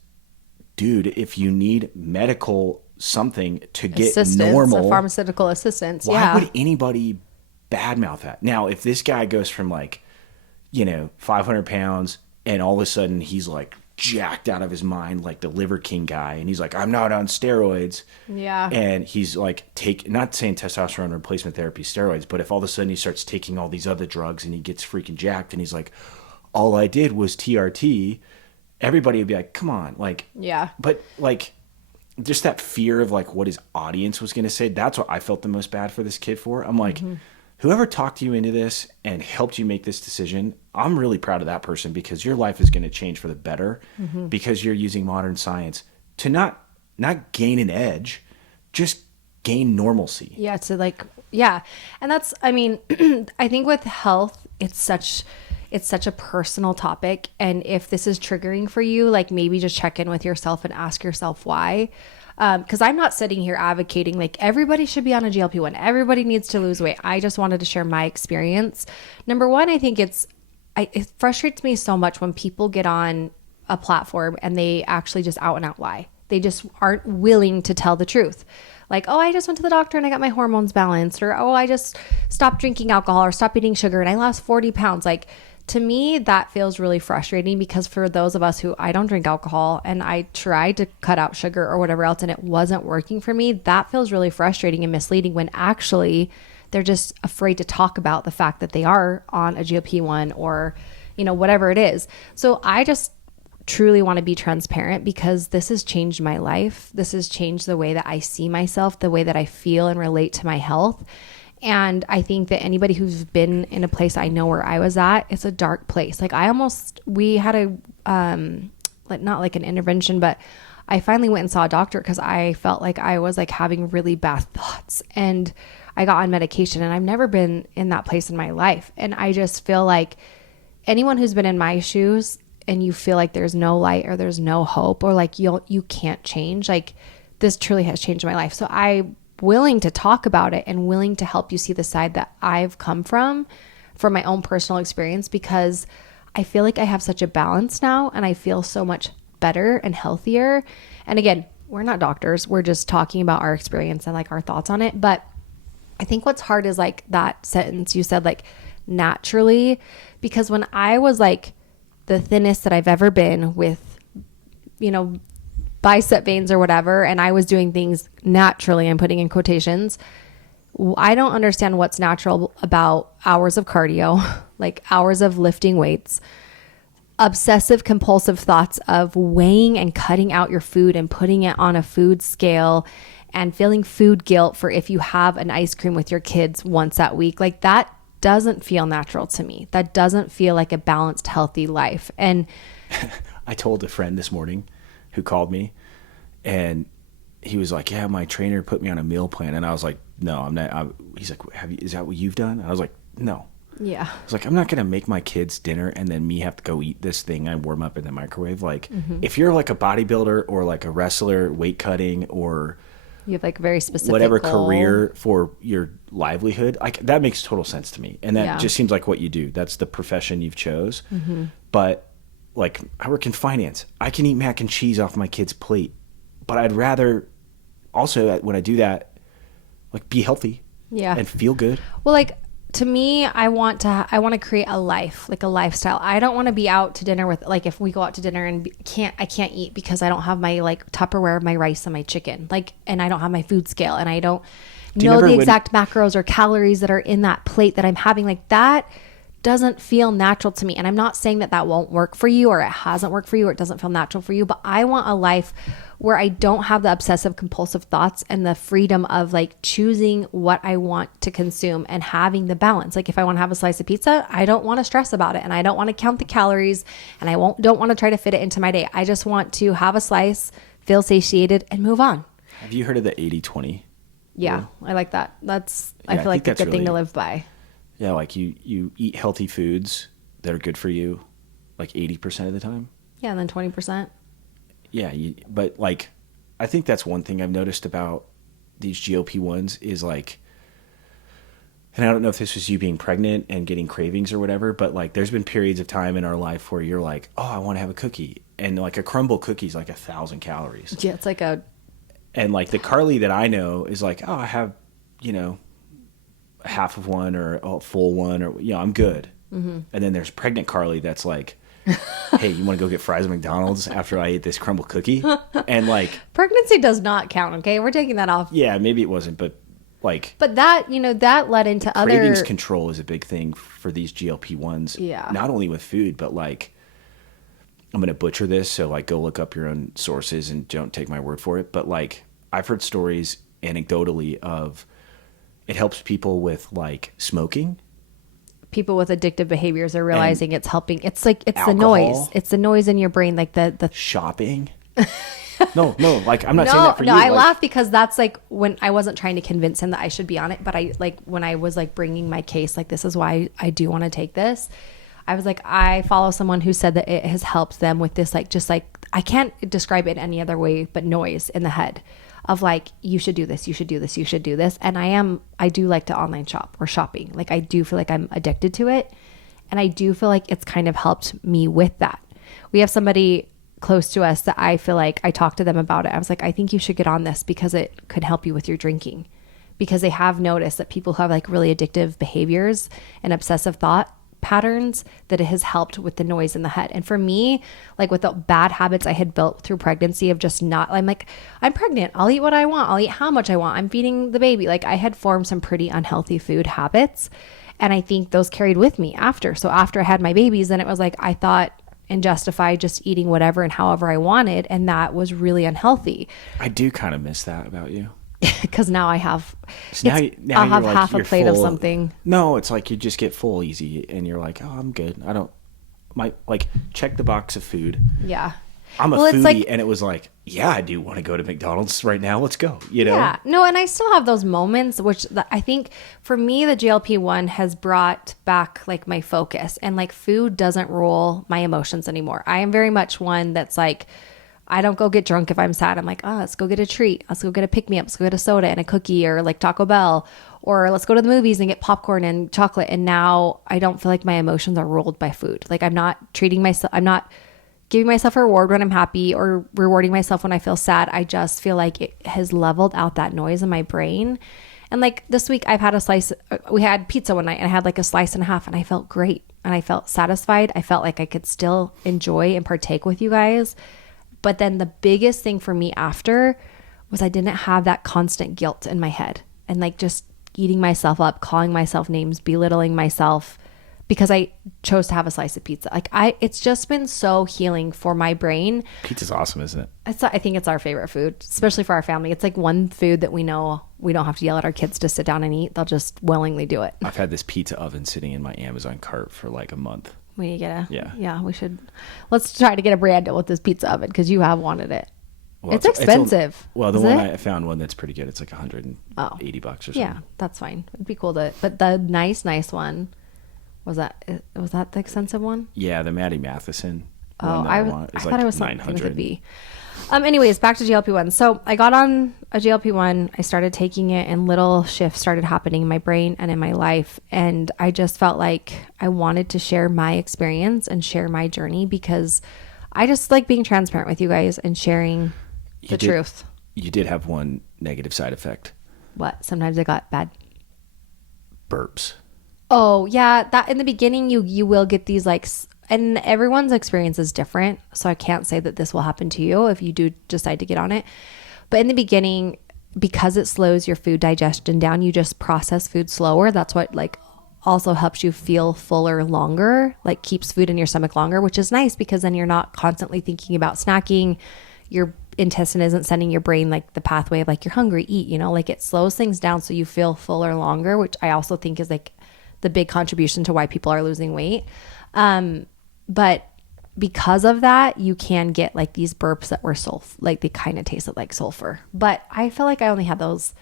dude, if you need medical something to get normal, pharmaceutical assistance, why would anybody badmouth that? Now, if this guy goes from like, 500 pounds and all of a sudden he's like jacked out of his mind, like the Liver King guy, and he's like, I'm not on steroids. Yeah. And he's like, not saying testosterone replacement therapy steroids, but if all of a sudden he starts taking all these other drugs and he gets freaking jacked and he's like, all I did was TRT, everybody would be like, come on. Like, yeah. But like, just that fear of like what his audience was going to say, that's what I felt the most bad for this kid for. I'm like, whoever talked you into this and helped you make this decision, I'm really proud of that person, because your life is going to change for the better, because you're using modern science to not gain an edge, just gain normalcy. Yeah. To like, yeah. And that's, I mean, I think with health, it's such a personal topic. And if this is triggering for you, like maybe just check in with yourself and ask yourself why. Because I'm not sitting here advocating like everybody should be on a GLP-1. Everybody needs to lose weight. I just wanted to share my experience. Number one, I think it frustrates me so much when people get on a platform and they actually just out and out lie. They just aren't willing to tell the truth. Like, oh, I just went to the doctor and I got my hormones balanced. Or, oh, I just stopped drinking alcohol or stopped eating sugar and I lost 40 pounds. Like, to me, that feels really frustrating, because for those of us who, I don't drink alcohol and I tried to cut out sugar or whatever else and it wasn't working for me, that feels really frustrating and misleading, when actually they're just afraid to talk about the fact that they are on a GLP-1 or, whatever it is. So I just truly want to be transparent, because this has changed my life. This has changed the way that I see myself, the way that I feel and relate to my health. And I think that anybody who's been in a place I know where I was at, it's a dark place. Like we had a, like not like an intervention, but I finally went and saw a doctor because I felt like I was like having really bad thoughts, and I got on medication, and I've never been in that place in my life. And I just feel like anyone who's been in my shoes and you feel like there's no light or there's no hope or like you can't change, like this truly has changed my life. So I'm willing to talk about it and willing to help you see the side that I've come from my own personal experience, because I feel like I have such a balance now and I feel so much better and healthier. And again, we're not doctors. We're just talking about our experience and like our thoughts on it. But I think what's hard is like that sentence you said, like naturally, because when I was like the thinnest that I've ever been with, you know, bicep veins or whatever, and I was doing things naturally, I'm putting in quotations, I don't understand what's natural about hours of cardio, like hours of lifting weights, obsessive compulsive thoughts of weighing and cutting out your food and putting it on a food scale and feeling food guilt for if you have an ice cream with your kids once that week. Like that doesn't feel natural to me. That doesn't feel like a balanced, healthy life. And I told a friend this morning who called me, and he was like, yeah, my trainer put me on a meal plan. And I was like, no, I'm not. He's like, is that what you've done? And I was like, no. Yeah. I was like, I'm not going to make my kids dinner and then me have to go eat this thing I warm up in the microwave. Like if you're like a bodybuilder or like a wrestler, weight cutting, or you have like very specific whatever goal. career for your livelihood, like that makes total sense to me. And that just seems like what you do. That's the profession you've chose. But like I work in finance. I can eat mac and cheese off my kid's plate, but I'd rather also when I do that, like be healthy and feel good. Well, like to me, I want to create a life, like a lifestyle. I don't want to be out to dinner with, like if we go out to dinner and I can't eat because I don't have my like Tupperware of my rice and my chicken, like, and I don't have my food scale and I don't know the exact macros or calories that are in that plate that I'm having. Like that doesn't feel natural to me. And I'm not saying that that won't work for you or it hasn't worked for you or it doesn't feel natural for you, but I want a life where I don't have the obsessive compulsive thoughts and the freedom of like choosing what I want to consume and having the balance. Like if I want to have a slice of pizza, I don't want to stress about it and I don't want to count the calories and I don't want to try to fit it into my day. I just want to have a slice, feel satiated and move on. Have you heard of the 80-20? Yeah, rule? I like that. I feel like that's a good thing to live by. Yeah, like you eat healthy foods that are good for you like 80% of the time. Yeah, and then 20%. Yeah, but like I think that's one thing I've noticed about these GLP-1s is like, and I don't know if this was you being pregnant and getting cravings or whatever, but like there's been periods of time in our life where you're like, oh, I want to have a cookie. And like a crumble cookie is like 1,000 calories. Yeah, it's like And like the Carly that I know is like, oh, I have, half of one or a full one or, I'm good. Mm-hmm. And then there's pregnant Carly that's like, hey, you want to go get fries at McDonald's after I ate this crumble cookie? And like pregnancy does not count. Okay. We're taking that off. Yeah, maybe it wasn't, but that, that led into cravings control is a big thing for these GLP-1s. Yeah. Not only with food, but like, I'm going to butcher this. So like go look up your own sources and don't take my word for it. But like I've heard stories anecdotally of it helps people with like smoking. People with addictive behaviors are realizing it's helping. It's like, it's alcohol. The noise. It's the noise in your brain. Like the shopping. No, like I'm not saying that for you. No, I laugh because that's like when I wasn't trying to convince him that I should be on it. But I like when I was like bringing my case, like this is why I do want to take this. I was like, I follow someone who said that it has helped them with this, like, just like, I can't describe it any other way, but noise in the head of like, you should do this, you should do this, you should do this. And I do like to online shop or shopping. Like I do feel like I'm addicted to it. And I do feel like it's kind of helped me with that. We have somebody close to us that I feel like I talked to them about it. I was like, I think you should get on this because it could help you with your drinking, because they have noticed that people who have like really addictive behaviors and obsessive thought patterns, that it has helped with the noise in the head. And for me, like with the bad habits I had built through pregnancy of just not, I'm like, I'm pregnant, I'll eat what I want, I'll eat how much I want, I'm feeding the baby. Like I had formed some pretty unhealthy food habits. And I think those carried with me after. So after I had my babies, then it was like, I thought and justified just eating whatever and however I wanted. And that was really unhealthy. I do kind of miss that about you. Because now I have, so I'll have like, half a plate of something. No, it's like you just get full easy and you're like, oh, I'm good. Like check the box of food. Yeah. I'm a Well, it's foodie, like- and it was like, yeah, I do want to go to McDonald's right now. Let's go. You know? Yeah. No, and I still have those moments, which I think for me, the GLP-1 has brought back like my focus, and like food doesn't rule my emotions anymore. I am very much one that's like, I don't go get drunk if I'm sad. I'm like, oh, let's go get a treat. Let's go get a pick-me-up. Let's go get a soda and a cookie, or like Taco Bell, or let's go to the movies and get popcorn and chocolate. And now I don't feel like my emotions are ruled by food. Like I'm not treating myself. I'm not giving myself a reward when I'm happy or rewarding myself when I feel sad. I just feel like it has leveled out that noise in my brain. And like this week I've had a slice, we had pizza one night and I had like a slice and a half and I felt great and I felt satisfied. I felt like I could still enjoy and partake with you guys. But then the biggest thing for me after was I didn't have that constant guilt in my head and like just eating myself up, calling myself names, belittling myself, because I chose to have a slice of pizza. Like it's just been so healing for my brain. Pizza's awesome, isn't it? I think it's our favorite food, especially for our family. It's like one food that we know we don't have to yell at our kids to sit down and eat. They'll just willingly do it. I've had this pizza oven sitting in my Amazon cart for like a month. We need to get Yeah. we should. Let's try to get a brand deal with this pizza oven because you have wanted it. Well, it's expensive. Well, the Is one it? I found one that's pretty good. It's like $180 or something. Yeah, that's fine. It'd be cool to. But the nice one was that the expensive one? Yeah, the Maddie Matheson. Oh, one that I want is thought like it was something with a $900. B. Anyways, back to GLP-1. So I got on a GLP-1. I started taking it and little shifts started happening in my brain and in my life. And I just felt like I wanted to share my experience and share my journey because I just like being transparent with you guys and sharing the truth. You did have one negative side effect. What? Sometimes I got bad Burps. Oh, yeah. That in the beginning, you will get these like, and everyone's experience is different. So I can't say that this will happen to you if you do decide to get on it. But in the beginning, because it slows your food digestion down, you just process food slower. That's what like also helps you feel fuller longer, like keeps food in your stomach longer, which is nice because then you're not constantly thinking about snacking. Your intestine isn't sending your brain like the pathway of like you're hungry, eat, like it slows things down so you feel fuller longer, which I also think is like the big contribution to why people are losing weight. But because of that, you can get like these burps that were like they kind of tasted like sulfur. But I feel like I only had those.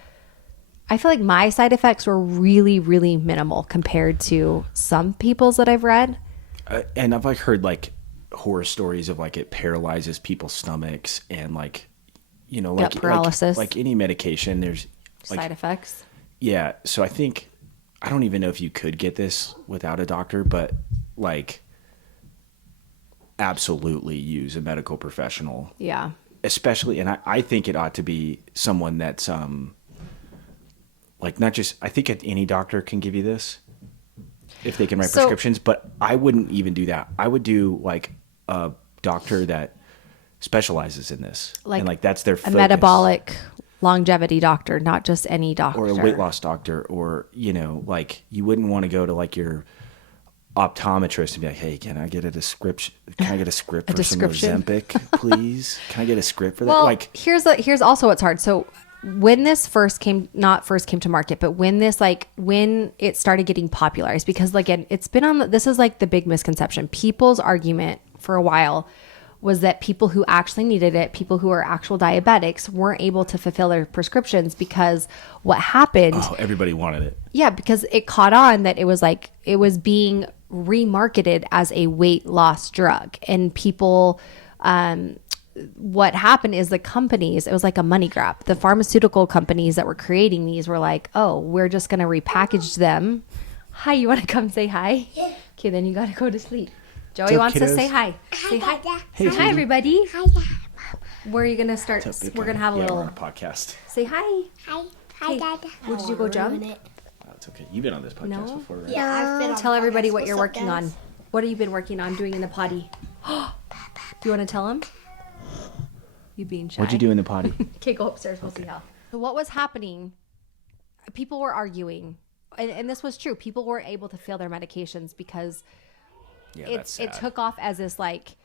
I feel like my side effects were really, really minimal compared to some people's that I've read. And I've like heard like horror stories of like it paralyzes people's stomachs and like, like Gut paralysis. Like any medication, there's like Side effects. Yeah. So I don't even know if you could get this without a doctor, but like absolutely use a medical professional. Yeah. Especially, and I think it ought to be someone that's like not just, I think any doctor can give you this if they can write prescriptions, but I wouldn't even do that. I would do like a doctor that specializes in this. Like, and like that's their focus. A metabolic longevity doctor, not just any doctor. Or a weight loss doctor, or, like you wouldn't want to go to like your optometrist and be like, hey, can I get a description? Can I get a script for some Ozempic, please? Can I get a script for that? Well, like here's also what's hard. So when this not first came to market, but when it started getting popularized, because again, it's been this is like the big misconception. People's argument for a while was that people who actually needed it, people who are actual diabetics, weren't able to fulfill their prescriptions because what happened. Oh, everybody wanted it. Yeah, because it caught on that it was being remarketed as a weight loss drug, and people. What happened is the companies, it was like a money grab. The pharmaceutical companies that were creating these were like, oh, we're just going to repackage them. Hi, you want to come say hi? Yeah. Okay, then you got to go to sleep. Joey wants to say hi. Say hi. Hey, say hi, everybody. Hi, where are you going to start? We're going to have a little. We're on a podcast. Say hi. Hi. Hi, Dad. Did you go jump? That's okay. You've been on this podcast before, right? Yeah, I've been on Tell everybody podcasts. what you're What's up, working guys? on. What have you been working on doing in the potty? Do you want to tell him? You being shy. What'd you do in the potty? Okay, go upstairs. We'll see how. So what was happening? People were arguing, and this was true. People weren't able to fill their medications because it took off as this like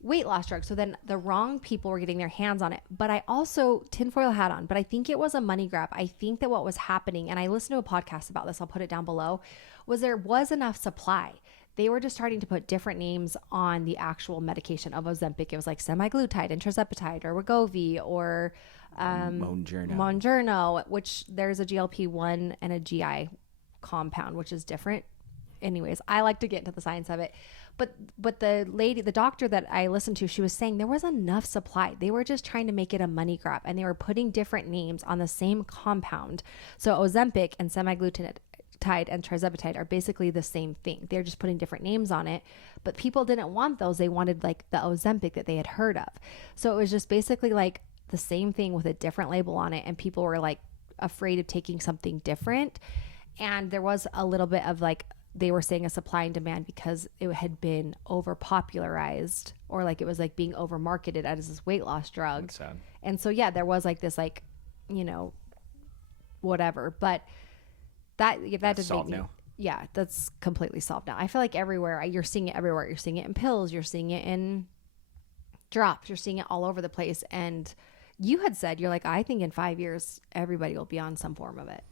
weight loss drug. So then the wrong people were getting their hands on it. But I also tinfoil hat on. But I think it was a money grab. I think that what was happening, and I listened to a podcast about this. I'll put it down below. Was there was enough supply. they were just starting to put different names on the actual medication of Ozempic. It was like semaglutide and tirzepatide or Wegovy or Mounjaro, which there's a GLP-1 and a GI compound, which is different. Anyways, I like to get into the science of it. But the doctor that I listened to, she was saying there was enough supply. They were just trying to make it a money grab, and they were putting different names on the same compound. So Ozempic and semaglutide and tirzepatide are basically the same thing. They're just putting different names on it, but people didn't want those. They wanted like the Ozempic that they had heard of. So it was just basically like the same thing with a different label on it, and people were like afraid of taking something different. And there was a little bit of like, they were saying a supply and demand because it had been over popularized, or like it was like being over marketed as this weight loss drug. That's sad. And so yeah, there was like this like, you know, whatever, but that did solved now. Yeah, that's completely solved now. I feel like everywhere, you're seeing it everywhere. You're seeing it in pills, you're seeing it in drops, you're seeing it all over the place. And you had said, you're like, I think in 5 years everybody will be on some form of it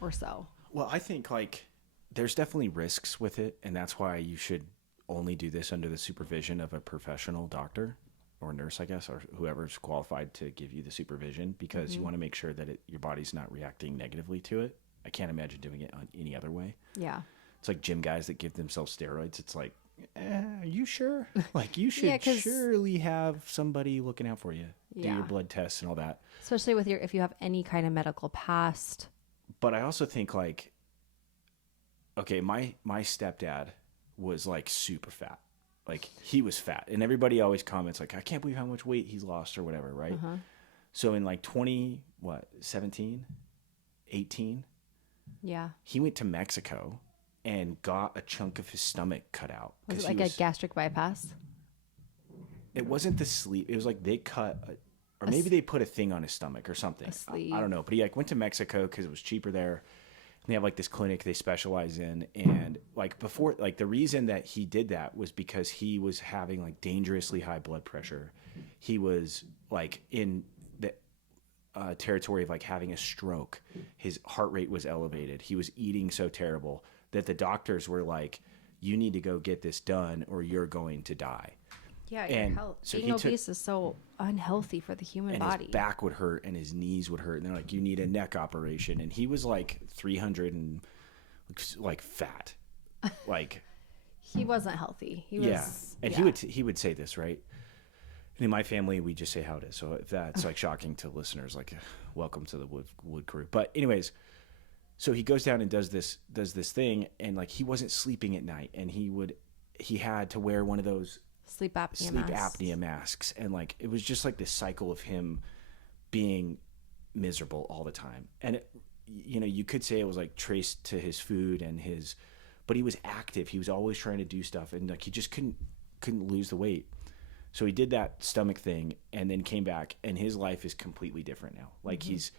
or so. Well, I think like there's definitely risks with it, and that's why you should only do this under the supervision of a professional doctor or nurse, I guess, or whoever's qualified to give you the supervision, because you want to make sure that your body's not reacting negatively to it. I can't imagine doing it on any other way. Yeah. It's like gym guys that give themselves steroids. It's like, are you sure? Like you should surely have somebody looking out for you. Do your blood tests and all that. Especially with if you have any kind of medical past. But I also think like, okay, my stepdad was like super fat. Like he was fat, and everybody always comments like, I can't believe how much weight he's lost or whatever. Right. Uh-huh. So in like 17, 18. Yeah. He went to Mexico and got a chunk of his stomach cut out. Was it like a gastric bypass? It wasn't the sleeve. It was like they cut, or maybe they put a thing on his stomach or something. I don't know. But he like went to Mexico because it was cheaper there. And they have like this clinic they specialize in. And like before, like the reason that he did that was because he was having like dangerously high blood pressure. He was like in the territory of like having a stroke. His heart rate was elevated. He was eating so terrible that the doctors were like, you need to go get this done or you're going to die. Yeah, your health. So being obese is so unhealthy for the human body. His back would hurt and his knees would hurt. And they're like, you need a neck operation. And he was like 300 and like fat. Like he wasn't healthy. He was, and he would say this, right? And in my family, we just say how it is. So if that's like shocking to listeners, like welcome to the wood crew. But anyways, so he goes down and does this thing, and like he wasn't sleeping at night, and he had to wear one of those sleep apnea masks, and like it was just like this cycle of him being miserable all the time. And you could say it was like traced to his food and but he was active. He was always trying to do stuff, and like he just couldn't lose the weight. So he did that stomach thing and then came back, and his life is completely different now. Like he's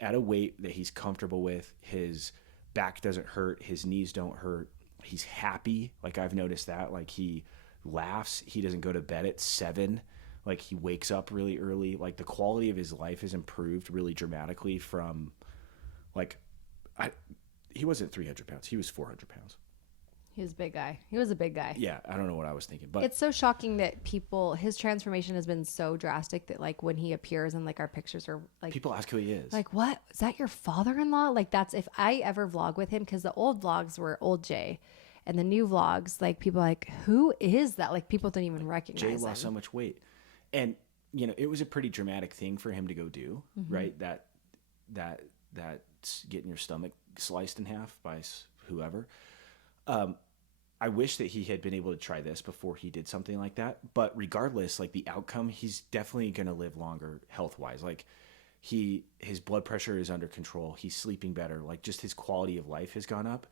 at a weight that he's comfortable with. His back doesn't hurt. His knees don't hurt. He's happy. Like I've noticed that. Like he laughs. He doesn't go to bed at 7. Like he wakes up really early. Like the quality of his life has improved really dramatically from like, he wasn't 300 pounds. He was 400 pounds. He was a big guy. He was a big guy. Yeah, I don't know what I was thinking, but it's so shocking that his transformation has been so drastic that like when he appears and like our pictures are like people ask who he is. Like, what? Is that your father-in-law? Like that's if I ever vlog with him, because the old vlogs were old Jay, and the new vlogs, like people are like, who is that? Like people don't even recognize him. Jay lost so much weight, and it was a pretty dramatic thing for him to go do, right? That getting your stomach sliced in half by whoever. I wish that he had been able to try this before he did something like that. But regardless, like the outcome, he's definitely going to live longer health-wise. Like his blood pressure is under control. He's sleeping better. Like just his quality of life has gone up.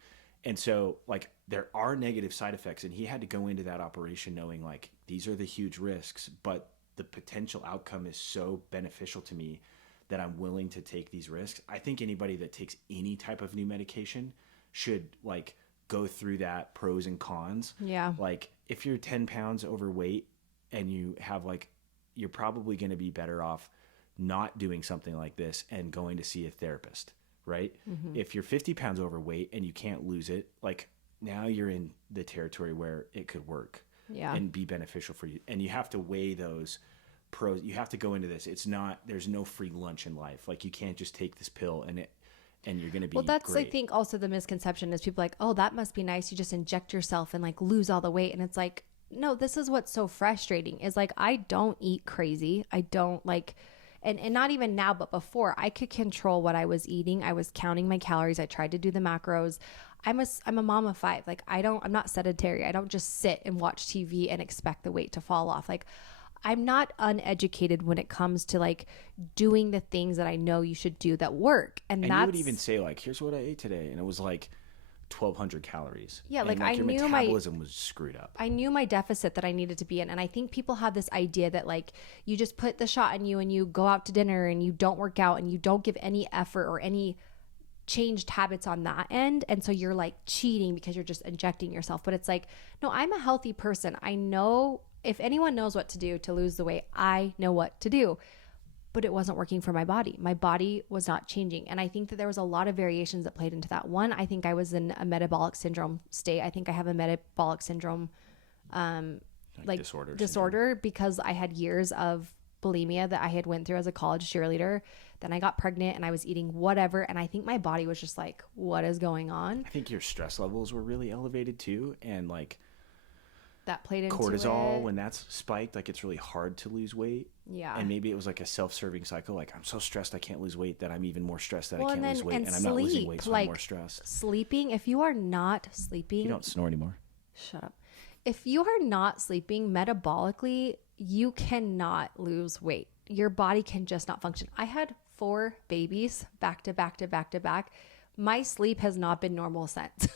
And so like there are negative side effects, and he had to go into that operation knowing like these are the huge risks, but the potential outcome is so beneficial to me that I'm willing to take these risks. I think anybody that takes any type of new medication should like go through that pros and cons. Yeah. Like if you're 10 pounds overweight and you have like, you're probably going to be better off not doing something like this and going to see a therapist, right? Mm-hmm. If you're 50 pounds overweight and you can't lose it, like now you're in the territory where it could work Yeah. and be beneficial for you. And you have to weigh those pros. You have to go into this. There's no free lunch in life. Like, you can't just take this pill and you're going to be Well, that's, great. I think, also the misconception is people like, oh, that must be nice. You just inject yourself and like lose all the weight. And it's like, no, this is what's so frustrating is like, I don't eat crazy. I don't like, and not even now, but before I could control what I was eating. I was counting my calories. I tried to do the macros. I'm a mom of 5. Like, I'm not sedentary. I don't just sit and watch TV and expect the weight to fall off. Like, I'm not uneducated when it comes to like doing the things that I know you should do that work. And you that's, would even say like, here's what I ate today. And it was like 1,200 calories. Yeah, and like, I your knew metabolism was screwed up. I knew my deficit that I needed to be in. And I think people have this idea that like you just put the shot in you and you go out to dinner and you don't work out and you don't give any effort or any changed habits on that end. And so you're like cheating because you're just injecting yourself. But it's like, no, I'm a healthy person. I know if anyone knows what to do to lose the weight, I know what to do. But it wasn't working for my body. My body was not changing. And I think that there was a lot of variations that played into that. One, I think I was in a metabolic syndrome state. I think I have a metabolic syndrome like disorder because I had years of bulimia that I had went through as a college cheerleader. Then I got pregnant and I was eating whatever. And I think my body was just like, what is going on? I think your stress levels were really elevated too. And like that played into cortisol, it. when that's spiked, like it's really hard to lose weight. Yeah. And maybe it was like a self-serving cycle. Like, I'm so stressed I can't lose weight that I'm even more stressed that I can't lose weight. And I'm not losing weight, so I'm more stressed. Sleeping, if you are not sleeping. You don't snore anymore. Shut up. If you are not sleeping metabolically, you cannot lose weight. Your body can just not function. I had 4 babies back to back to back to back. My sleep has not been normal since.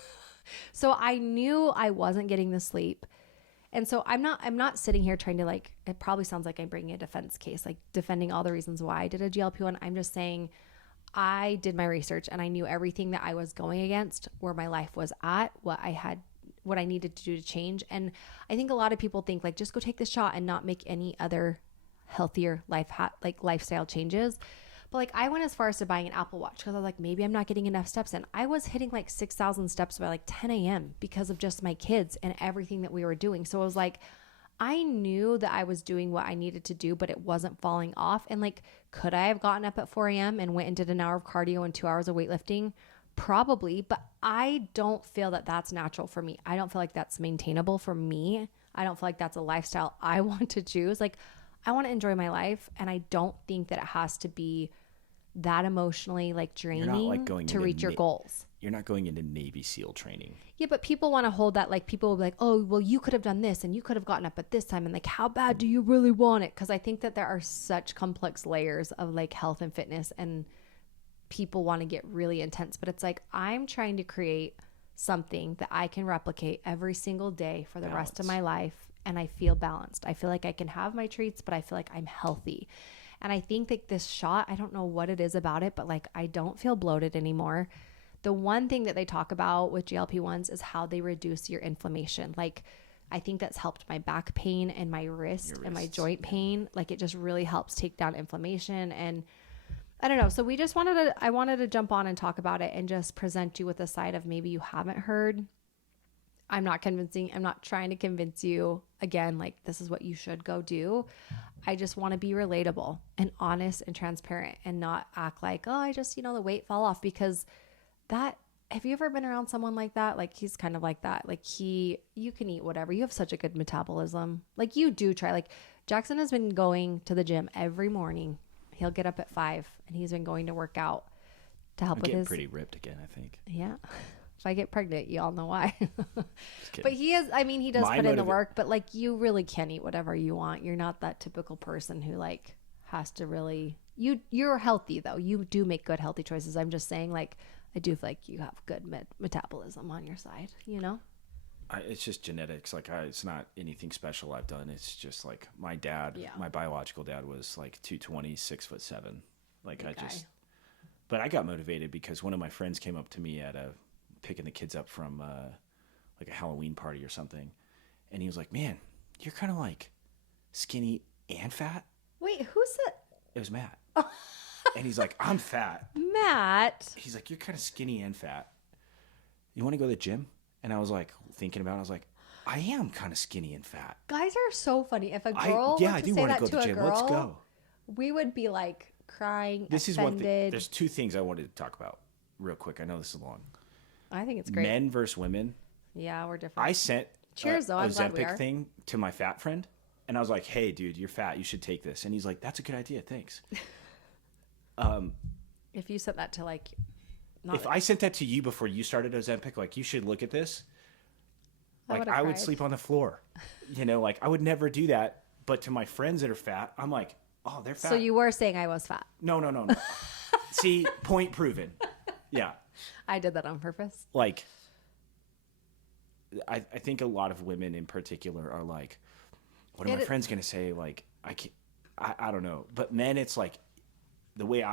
So I knew I wasn't getting the sleep. And so I'm not sitting here trying to like, it probably sounds like I'm bringing a defense case, like defending all the reasons why I did a GLP-1. I'm just saying I did my research and I knew everything that I was going against, where my life was at, what I needed to do to change. And I think a lot of people think like, just go take the shot and not make any other healthier lifestyle changes. But like, I went as far as to buying an Apple Watch because I was like, maybe I'm not getting enough steps in. I was hitting like 6,000 steps by like 10 a.m. because of just my kids and everything that we were doing. So I was like, I knew that I was doing what I needed to do, but it wasn't falling off. And like, could I have gotten up at 4 a.m. and went and did an hour of cardio and 2 hours of weightlifting? Probably, but I don't feel that that's natural for me. I don't feel like that's maintainable for me. I don't feel like that's a lifestyle I want to choose. Like, I want to enjoy my life, and I don't think that it has to be that emotionally like draining like to reach your goals. You're not going into Navy SEAL training. Yeah, but people want to hold that, like people will be like, oh, well, you could have done this and you could have gotten up at this time. And like, how bad do you really want it? Because I think that there are such complex layers of like health and fitness, and people want to get really intense. But it's like, I'm trying to create something that I can replicate every single day for the rest of my life. And I feel balanced. I feel like I can have my treats, but I feel like I'm healthy. And I think that this shot, I don't know what it is about it, but like, I don't feel bloated anymore. The one thing that they talk about with GLP-1s is how they reduce your inflammation. Like, I think that's helped my back pain and my wrist and my joint pain. Like, it just really helps take down inflammation. And I don't know. So I wanted to jump on and talk about it and just present you with a side of maybe you haven't heard. I'm not trying to convince you again, like this is what you should go do. I just want to be relatable and honest and transparent and not act like, oh, I just, the weight fall off, because have you ever been around someone like that? Like, he's kind of like that. Like you can eat whatever. You have such a good metabolism. Like, you do try. Like, Jackson has been going to the gym every morning. He'll get up at 5 and he's been going to work out to help with his. I'm getting pretty ripped again, I think. Yeah. If I get pregnant, you all know why. But he does put in the work, but like, you really can eat whatever you want. You're not that typical person who like has to really, you're healthy though. You do make good healthy choices. I'm just saying, like, I do feel like you have good metabolism on your side, It's just genetics. Like, it's not anything special I've done. It's just like my dad, my biological dad was like 220, 6'7". Like, okay. But I got motivated because one of my friends came up to me picking the kids up from like a Halloween party or something. And he was like, man, you're kind of like skinny and fat. Wait, who's that? It was Matt. And he's like, I'm fat. Matt. He's like, you're kind of skinny and fat. You want to go to the gym? And I was like, thinking about it, I was like, I am kind of skinny and fat. Guys are so funny. If a girl I were to do say want to that go to to the a gym. girl, Let's go. we would be like crying, This is one thing. offended. There's two things I wanted to talk about real quick. I know this is long. I think it's great. Men versus women. Yeah, we're different. I sent Cheers, though. a I'm glad we Ozempic are. thing to my fat friend, and I was like, "Hey, dude, you're fat. You should take this." And he's like, "That's a good idea. Thanks." If you said that to like, If I sent that to you before you started Ozempic, like, you should look at this. Like, would've I would cried. sleep on the floor. Like, I would never do that. But to my friends that are fat, I'm like, oh, they're fat. So you were saying I was fat. No. See, point proven. Yeah. I did that on purpose. Like, I think a lot of women in particular are like, what are my friends going to say? Like, I don't know. But men, it's like, the way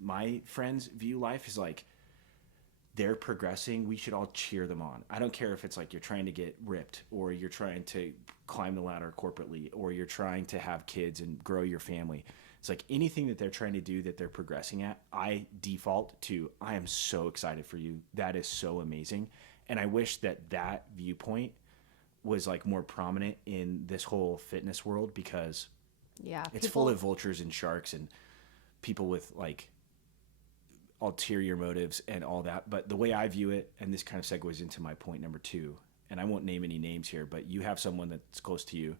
my friends view life is like, they're progressing. We should all cheer them on. I don't care if it's like you're trying to get ripped, or you're trying to climb the ladder corporately, or you're trying to have kids and grow your family. It's like anything that they're trying to do that they're progressing at, I default to, I am so excited for you. That is so amazing. And I wish that viewpoint was like more prominent in this whole fitness world, because it's full of vultures and sharks and people with like ulterior motives and all that. But the way I view it, and this kind of segues into my point number 2, and I won't name any names here, but you have someone that's close to you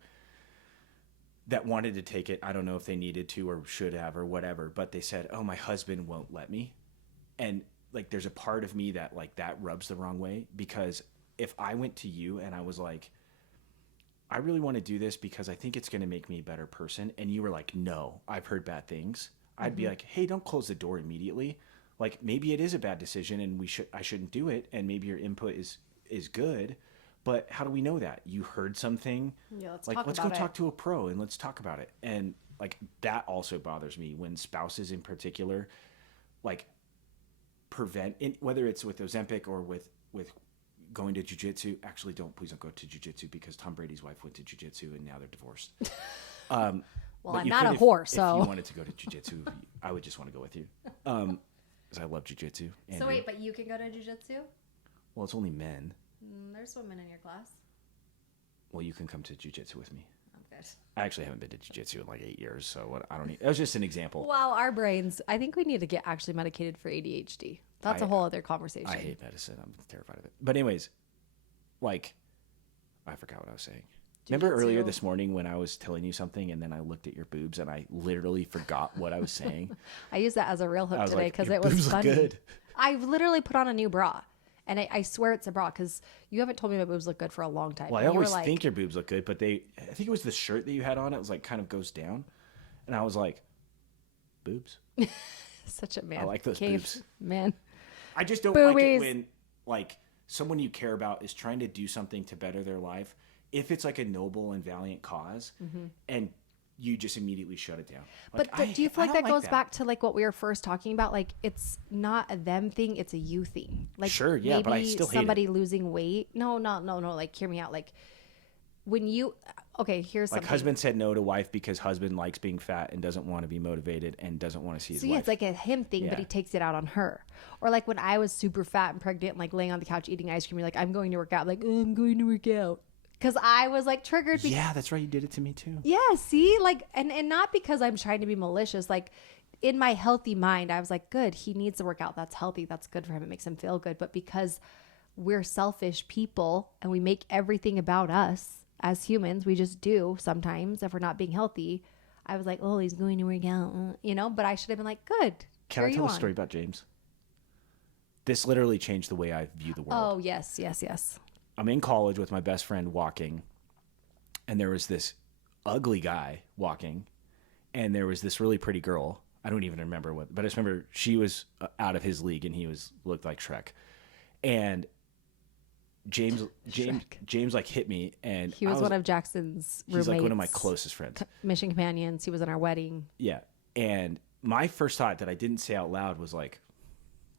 that wanted to take it. I don't know if they needed to or should have or whatever, but they said, oh, my husband won't let me. And like, there's a part of me that like, that rubs the wrong way, because if I went to you and I was like, I really want to do this because I think it's going to make me a better person, and you were like, no, I've heard bad things, I'd be like, hey, don't close the door immediately. Like, maybe it is a bad decision and I shouldn't do it. And maybe your input is good, but how do we know that? You heard something. Yeah, let's go talk to a pro and let's talk about it. And like, that also bothers me when spouses in particular, like, prevent, whether it's with Ozempic or with going to jiu-jitsu. Actually, please don't go to jiu-jitsu, because Tom Brady's wife went to jiu-jitsu and now they're divorced. Well, I'm you not could a whore, so. If you wanted to go to jiu-jitsu, I would just want to go with you. Because I love jiu-jitsu. So wait, but you can go to jiu-jitsu? Well, it's only men. There's women in your class. Well, you can come to jiu-jitsu with me. I'm good. I actually haven't been to jiu-jitsu in like 8 years, so I don't need. That was just an example. Wow, our brains. I think we need to get actually medicated for ADHD. That's a whole other conversation. I hate medicine. I'm terrified of it. But anyways, like, I forgot what I was saying. Remember earlier this morning when I was telling you something and then I looked at your boobs and I literally forgot what I was saying? I used that as a real hook today because your it was boobs look funny. good. I literally put on a new bra. And I swear it's a bra, because you haven't told me my boobs look good for a long time. Well, I And you were always think your boobs look good, but I think it was the shirt that you had on. It was like kind of goes down. And I was like, boobs. Such a man. I like those boobs. Man. I just don't like it Boobies. when like someone you care about is trying to do something to better their life. If it's like a noble and valiant cause, and you just immediately shut it down. Like, But do you feel like that goes back to like what we were first talking about? Like, it's not a them thing, it's a you thing. Like, sure, yeah, but I still hate somebody it. losing weight. No. Like, hear me out. Like, when you, okay, here's Like, something. husband said no to wife because husband likes being fat and doesn't want to be motivated and doesn't want to see his So wife. yeah, it's like a him thing, but Yeah. he takes it out on her. Or like when I was super fat and pregnant, like laying on the couch eating ice cream, you're like, I'm going to work out. Like, oh, I'm going to work out. Because I was like triggered. Yeah, that's right. You did it to me too. Yeah, see? Like, and not because I'm trying to be malicious. Like, in my healthy mind, I was like, good, he needs to work out. That's healthy. That's good for him. It makes him feel good. But because we're selfish people and we make everything about us as humans, we just do sometimes if we're not being healthy. I was like, oh, he's going to work out, but I should have been like, good. Can I tell a story about James? This literally changed the way I view the world. Oh, yes. I'm in college with my best friend walking, and there was this ugly guy walking, and there was this really pretty girl. I don't even remember what, but I just remember she was out of his league, and he looked like Shrek. And James like hit me, and He was one of Jackson's roommates. He's like one of my closest friends. Mission companions. He was in our wedding. Yeah. And my first thought that I didn't say out loud was like,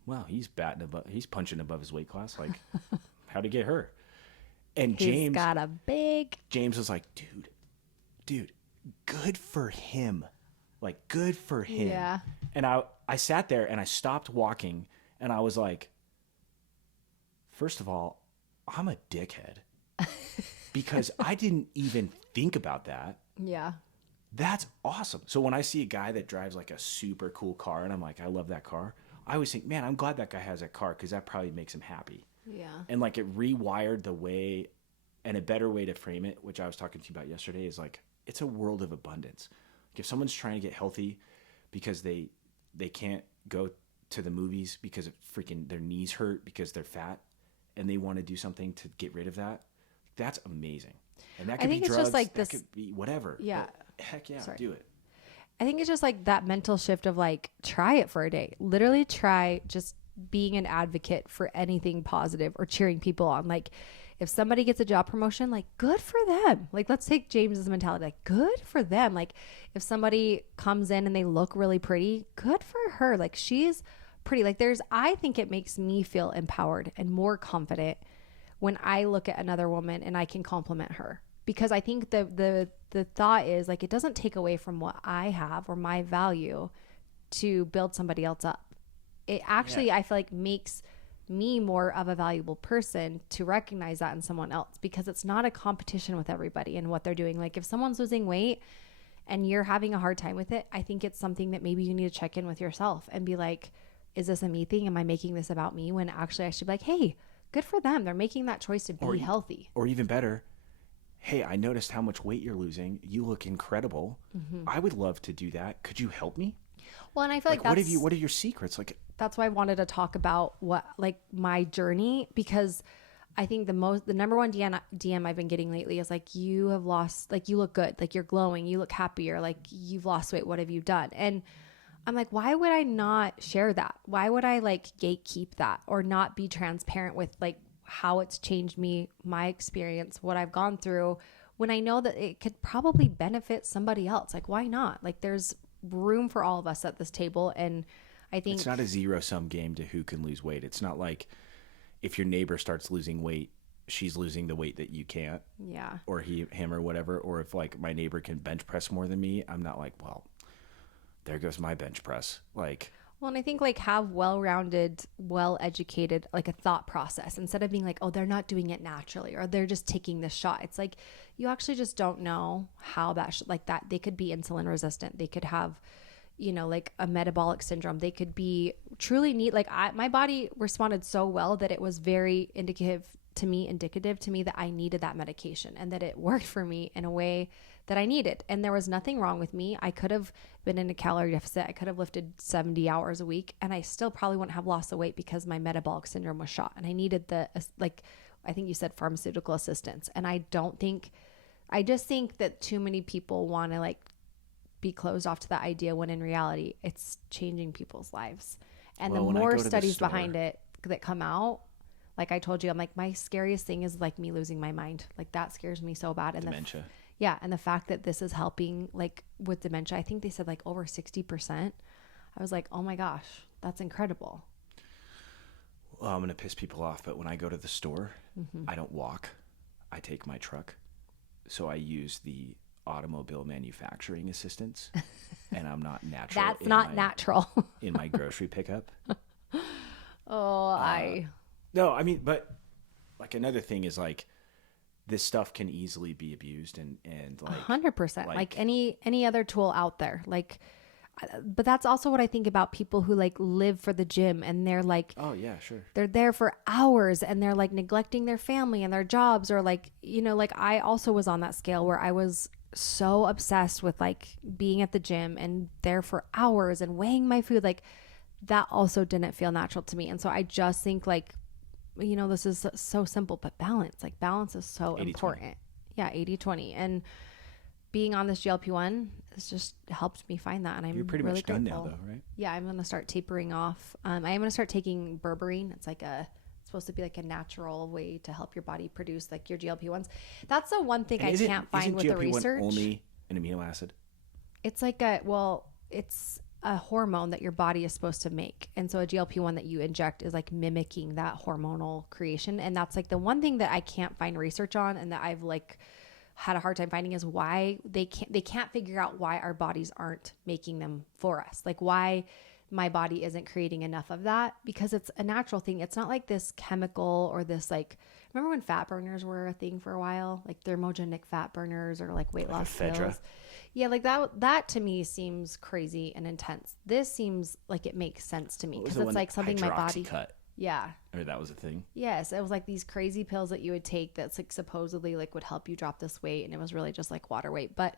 wow, he's punching above his weight class. Like, how'd he get her? And He's got a big... James was like, dude, good for him. Like, good for him. Yeah. And I sat there and I stopped walking and I was like, first of all, I'm a dickhead because I didn't even think about that. Yeah. That's awesome. So when I see a guy that drives like a super cool car and I'm like, I love that car, I always think, man, I'm glad that guy has that car because that probably makes him happy. Yeah. And like it rewired the way, and a better way to frame it, which I was talking to you about yesterday, is like it's a world of abundance. Like if someone's trying to get healthy because they can't go to the movies because it freaking their knees hurt because they're fat and they want to do something to get rid of that, that's amazing. And that could be drugs, that could be whatever. Yeah. But heck yeah, do it. I think it's just like that mental shift of like, try it for a day. Literally try just being an advocate for anything positive or cheering people on. Like if somebody gets a job promotion, like good for them. Like let's take James's mentality, like good for them. Like if somebody comes in and they look really pretty, good for her. Like she's pretty. Like I think it makes me feel empowered and more confident when I look at another woman and I can compliment her. Because I think the thought is like, it doesn't take away from what I have or my value to build somebody else up. It actually, I feel like makes me more of a valuable person to recognize that in someone else, because it's not a competition with everybody and what they're doing. Like if someone's losing weight and you're having a hard time with it, I think it's something that maybe you need to check in with yourself and be like, is this a me thing? Am I making this about me? When actually I should be like, hey, good for them. They're making that choice to be healthy. Or even better, hey, I noticed how much weight you're losing. You look incredible. Mm-hmm. I would love to do that. Could you help me? Well, and I feel like that's... What are your secrets? Like, that's why I wanted to talk about my journey, because I think the number one DM I've been getting lately is like, you have lost, like you look good, like you're glowing, you look happier, like you've lost weight. What have you done? And I'm like, why would I not share that? Why would I like gatekeep that or not be transparent with like how it's changed me, my experience, what I've gone through, when I know that it could probably benefit somebody else? Like, why not? Like there's room for all of us at this table. And I think it's not a zero-sum game to who can lose weight. It's not like if your neighbor starts losing weight, she's losing the weight that you can't. Yeah. Or him or whatever. Or if like my neighbor can bench press more than me, I'm not like, well, there goes my bench press. Like, well, and I think like have well-rounded, well-educated, like a thought process instead of being like, oh, they're not doing it naturally or they're just taking this shot. It's like, you actually just don't know how that, like that, they could be insulin resistant. They could have, you know, like a metabolic syndrome. They could be truly my body responded so well that it was very indicative to me that I needed that medication and that it worked for me in a way that I needed. And there was nothing wrong with me. I could have been in a calorie deficit. I could have lifted 70 hours a week and I still probably wouldn't have lost the weight because my metabolic syndrome was shot. And I needed I think you said pharmaceutical assistance. And I just think that too many people want to like be closed off to that idea when in reality it's changing people's lives. And the more studies behind it that come out, like I told you, I'm like, my scariest thing is like me losing my mind. Like that scares me so bad. And dementia. And the fact that this is helping like with dementia, I think they said like over 60%. I was like, oh my gosh, that's incredible. Well, I'm going to piss people off, but when I go to the store, I don't walk. I take my truck. So I use the automobile manufacturing assistance and I'm not natural. That's not natural. In my grocery pickup. No, I mean, but like another thing is like this stuff can easily be abused and like 100%, like any other tool out there. Like, but that's also what I think about people who like live for the gym and they're like, oh yeah, sure. They're there for hours and they're like neglecting their family and their jobs, or like, you know, like I also was on that scale where I was so obsessed with like being at the gym and there for hours and weighing my food. Like that also didn't feel natural to me. And so I just think like, you know, this is so simple, but balance is so 80/20. important. Yeah. 80/20. And being on this GLP-1 has just helped me find that. And I'm You're pretty really much done grateful. now though, right? Yeah. I'm going to start tapering off. I am going to start taking berberine. It's like it's supposed to be like a natural way to help your body produce like your GLP-1s. That's the one thing I can't find with the research. Only an amino acid? It's like it's a hormone that your body is supposed to make. And so a GLP-1 that you inject is like mimicking that hormonal creation. And that's like the one thing that I can't find research on and that I've like had a hard time finding is why they can't figure out why our bodies aren't making them for us. Like why my body isn't creating enough of that, because it's a natural thing. It's not like this chemical or this like Remember when fat burners were a thing for a while? Like thermogenic fat burners or like weight loss pills. Yeah, like that to me seems crazy and intense. This seems like it makes sense to me because it's like something my body cut. Yeah. Or that was a thing. Yes, it was like these crazy pills that you would take that's like supposedly like would help you drop this weight, and it was really just like water weight. But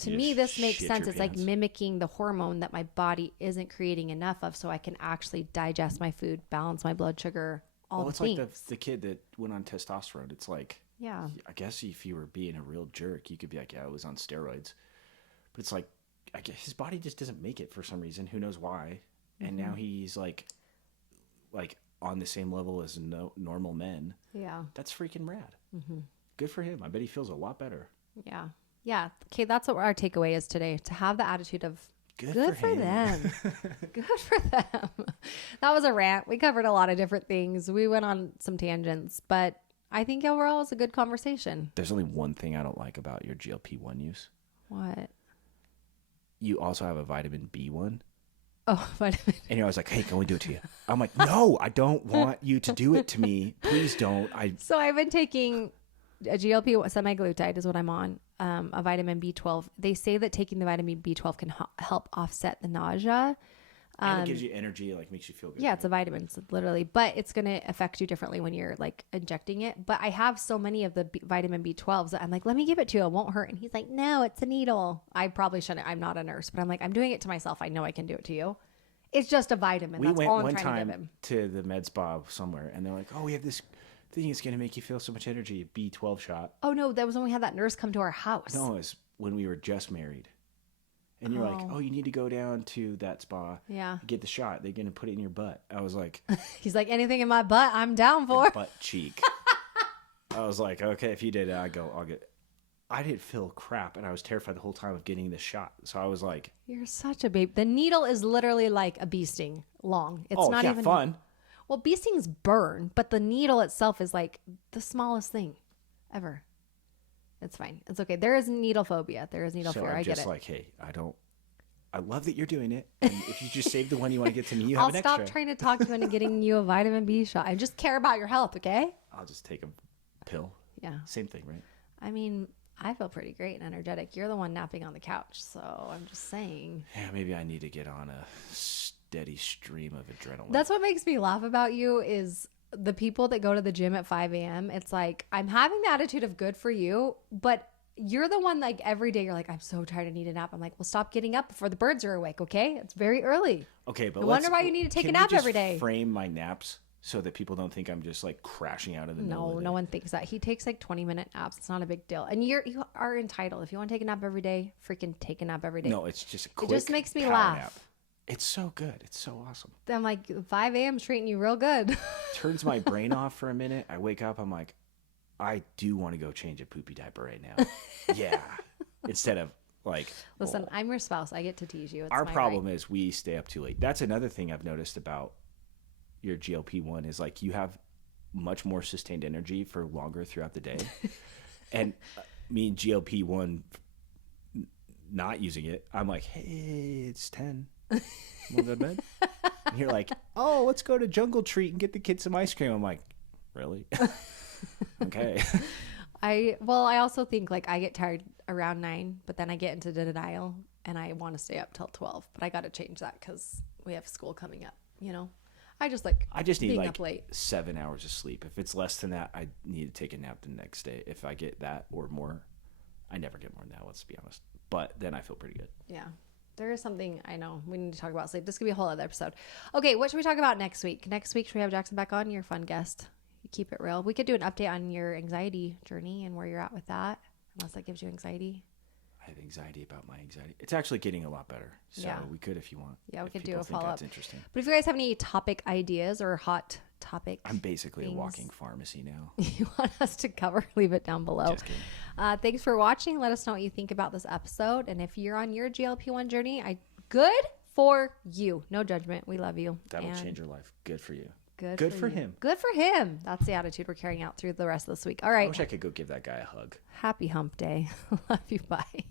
to me, this makes sense. It's like mimicking the hormone that my body isn't creating enough of, so I can actually digest my food, balance my blood sugar, all the things. Like the kid that went on testosterone. It's like, yeah, I guess if you were being a real jerk, you could be like, yeah, I was on steroids. But it's like, I guess his body just doesn't make it for some reason. Who knows why? And now he's like on the same level as normal men. Yeah. That's freaking rad. Good for him. I bet he feels a lot better. Yeah. Yeah. Okay, that's what our takeaway is today. To have the attitude of good for them. Good for them. That was a rant. We covered a lot of different things. We went on some tangents, but I think overall it's a good conversation. There's only one thing I don't like about your GLP-1 use. What? You also have a vitamin B1. Oh, vitamin. And you're always like, hey, can we do it to you? I'm like, no, I don't want you to do it to me. Please don't. So I've been taking a GLP semaglutide is what I'm on, a vitamin B12. They say that taking the vitamin B12 can help offset the nausea. And it gives you energy, like makes you feel good. Yeah, it's a vitamin, so literally. But it's going to affect you differently when you're like injecting it. But I have so many of the vitamin B12s that I'm like, let me give it to you. It won't hurt. And he's like, no, it's a needle. I probably shouldn't. I'm not a nurse. But I'm like, I'm doing it to myself. I know I can do it to you. It's just a vitamin. We That's went all I'm one trying time to give him. to the med spa somewhere, and they're like, oh, we have this thing that's going to make you feel so much energy, a B12 shot. Oh, no, that was when we had that nurse come to our house. No, it was when we were just married. And you're like, oh, you need to go down to that spa. Yeah. Get the shot. They're going to put it in your butt. I was like. He's like, anything in my butt, I'm down for. Butt cheek. I was like, okay, if you did it, I'll get. I didn't feel crap, and I was terrified the whole time of getting this shot. So I was like. You're such a babe. The needle is literally like a bee sting long. It's not even fun. Well, bee stings burn, but the needle itself is like the smallest thing ever. It's fine. It's okay. There is needle phobia. There is needle fear. I get it. I'm just like, hey, I love that you're doing it. And if you just save the one you want to get to me, you have an extra. I'll stop trying to talk you into getting you a vitamin B shot. I just care about your health, okay? I'll just take a pill. Yeah. Same thing, right? I mean, I feel pretty great and energetic. You're the one napping on the couch, so I'm just saying. Yeah, maybe I need to get on a steady stream of adrenaline. That's what makes me laugh about you is the people that go to the gym at 5 a.m. It's like, I'm having the attitude of good for you, but you're the one like every day you're like, I'm so tired, I need a nap. I'm like, well, stop getting up before the birds are awake, okay? It's very early. Okay, but I wonder why you need to take a nap every day. Frame my naps so that people don't think I'm just like crashing out in the middle of the day. No one thinks that. He takes like 20-minute naps. It's not a big deal. And you are entitled. If you want to take a nap every day, freaking take a nap every day. No, it's just a quick It just makes me power laugh. nap. It's so good. It's so awesome. I'm like, 5 a.m. is treating you real good. Turns my brain off for a minute. I wake up. I'm like, I do want to go change a poopy diaper right now. Yeah. Instead of like. Listen, I'm your spouse. I get to tease you. It's our my problem right. is we stay up too late. That's another thing I've noticed about your GLP-1 is like you have much more sustained energy for longer throughout the day. And me and GLP-1 not using it, I'm like, hey, it's 10. We'll go to bed. And you're like, oh, let's go to Jungle Treat and get the kids some ice cream. I'm like, really? Okay. I also think like I get tired around 9, but then I get into denial and I want to stay up till 12. But I got to change that because we have school coming up. You know, I just need like up late. 7 hours of sleep. If it's less than that, I need to take a nap the next day. If I get that or more, I never get more than that. Let's be honest. But then I feel pretty good. Yeah. There is something I know we need to talk about sleep. This could be a whole other episode. Okay, what should we talk about next week? Next week, should we have Jackson back on? You're a fun guest. You keep it real. We could do an update on your anxiety journey and where you're at with that, unless that gives you anxiety. I have anxiety about my anxiety. It's actually getting a lot better. So Yeah. we could if you want. Yeah, we if could people do a think follow-up. That's interesting. But if you guys have any topic ideas or hot topic I'm basically things a walking pharmacy now. you want us to cover, leave it down below. Just kidding. Thanks for watching. Let us know what you think about this episode. And if you're on your GLP-1 journey, good for you. No judgment. We love you. That will change your life. Good for you. Good for you. him. Good for him. That's the attitude we're carrying out through the rest of this week. All right. I wish I could go give that guy a hug. Happy hump day. Love you. Bye.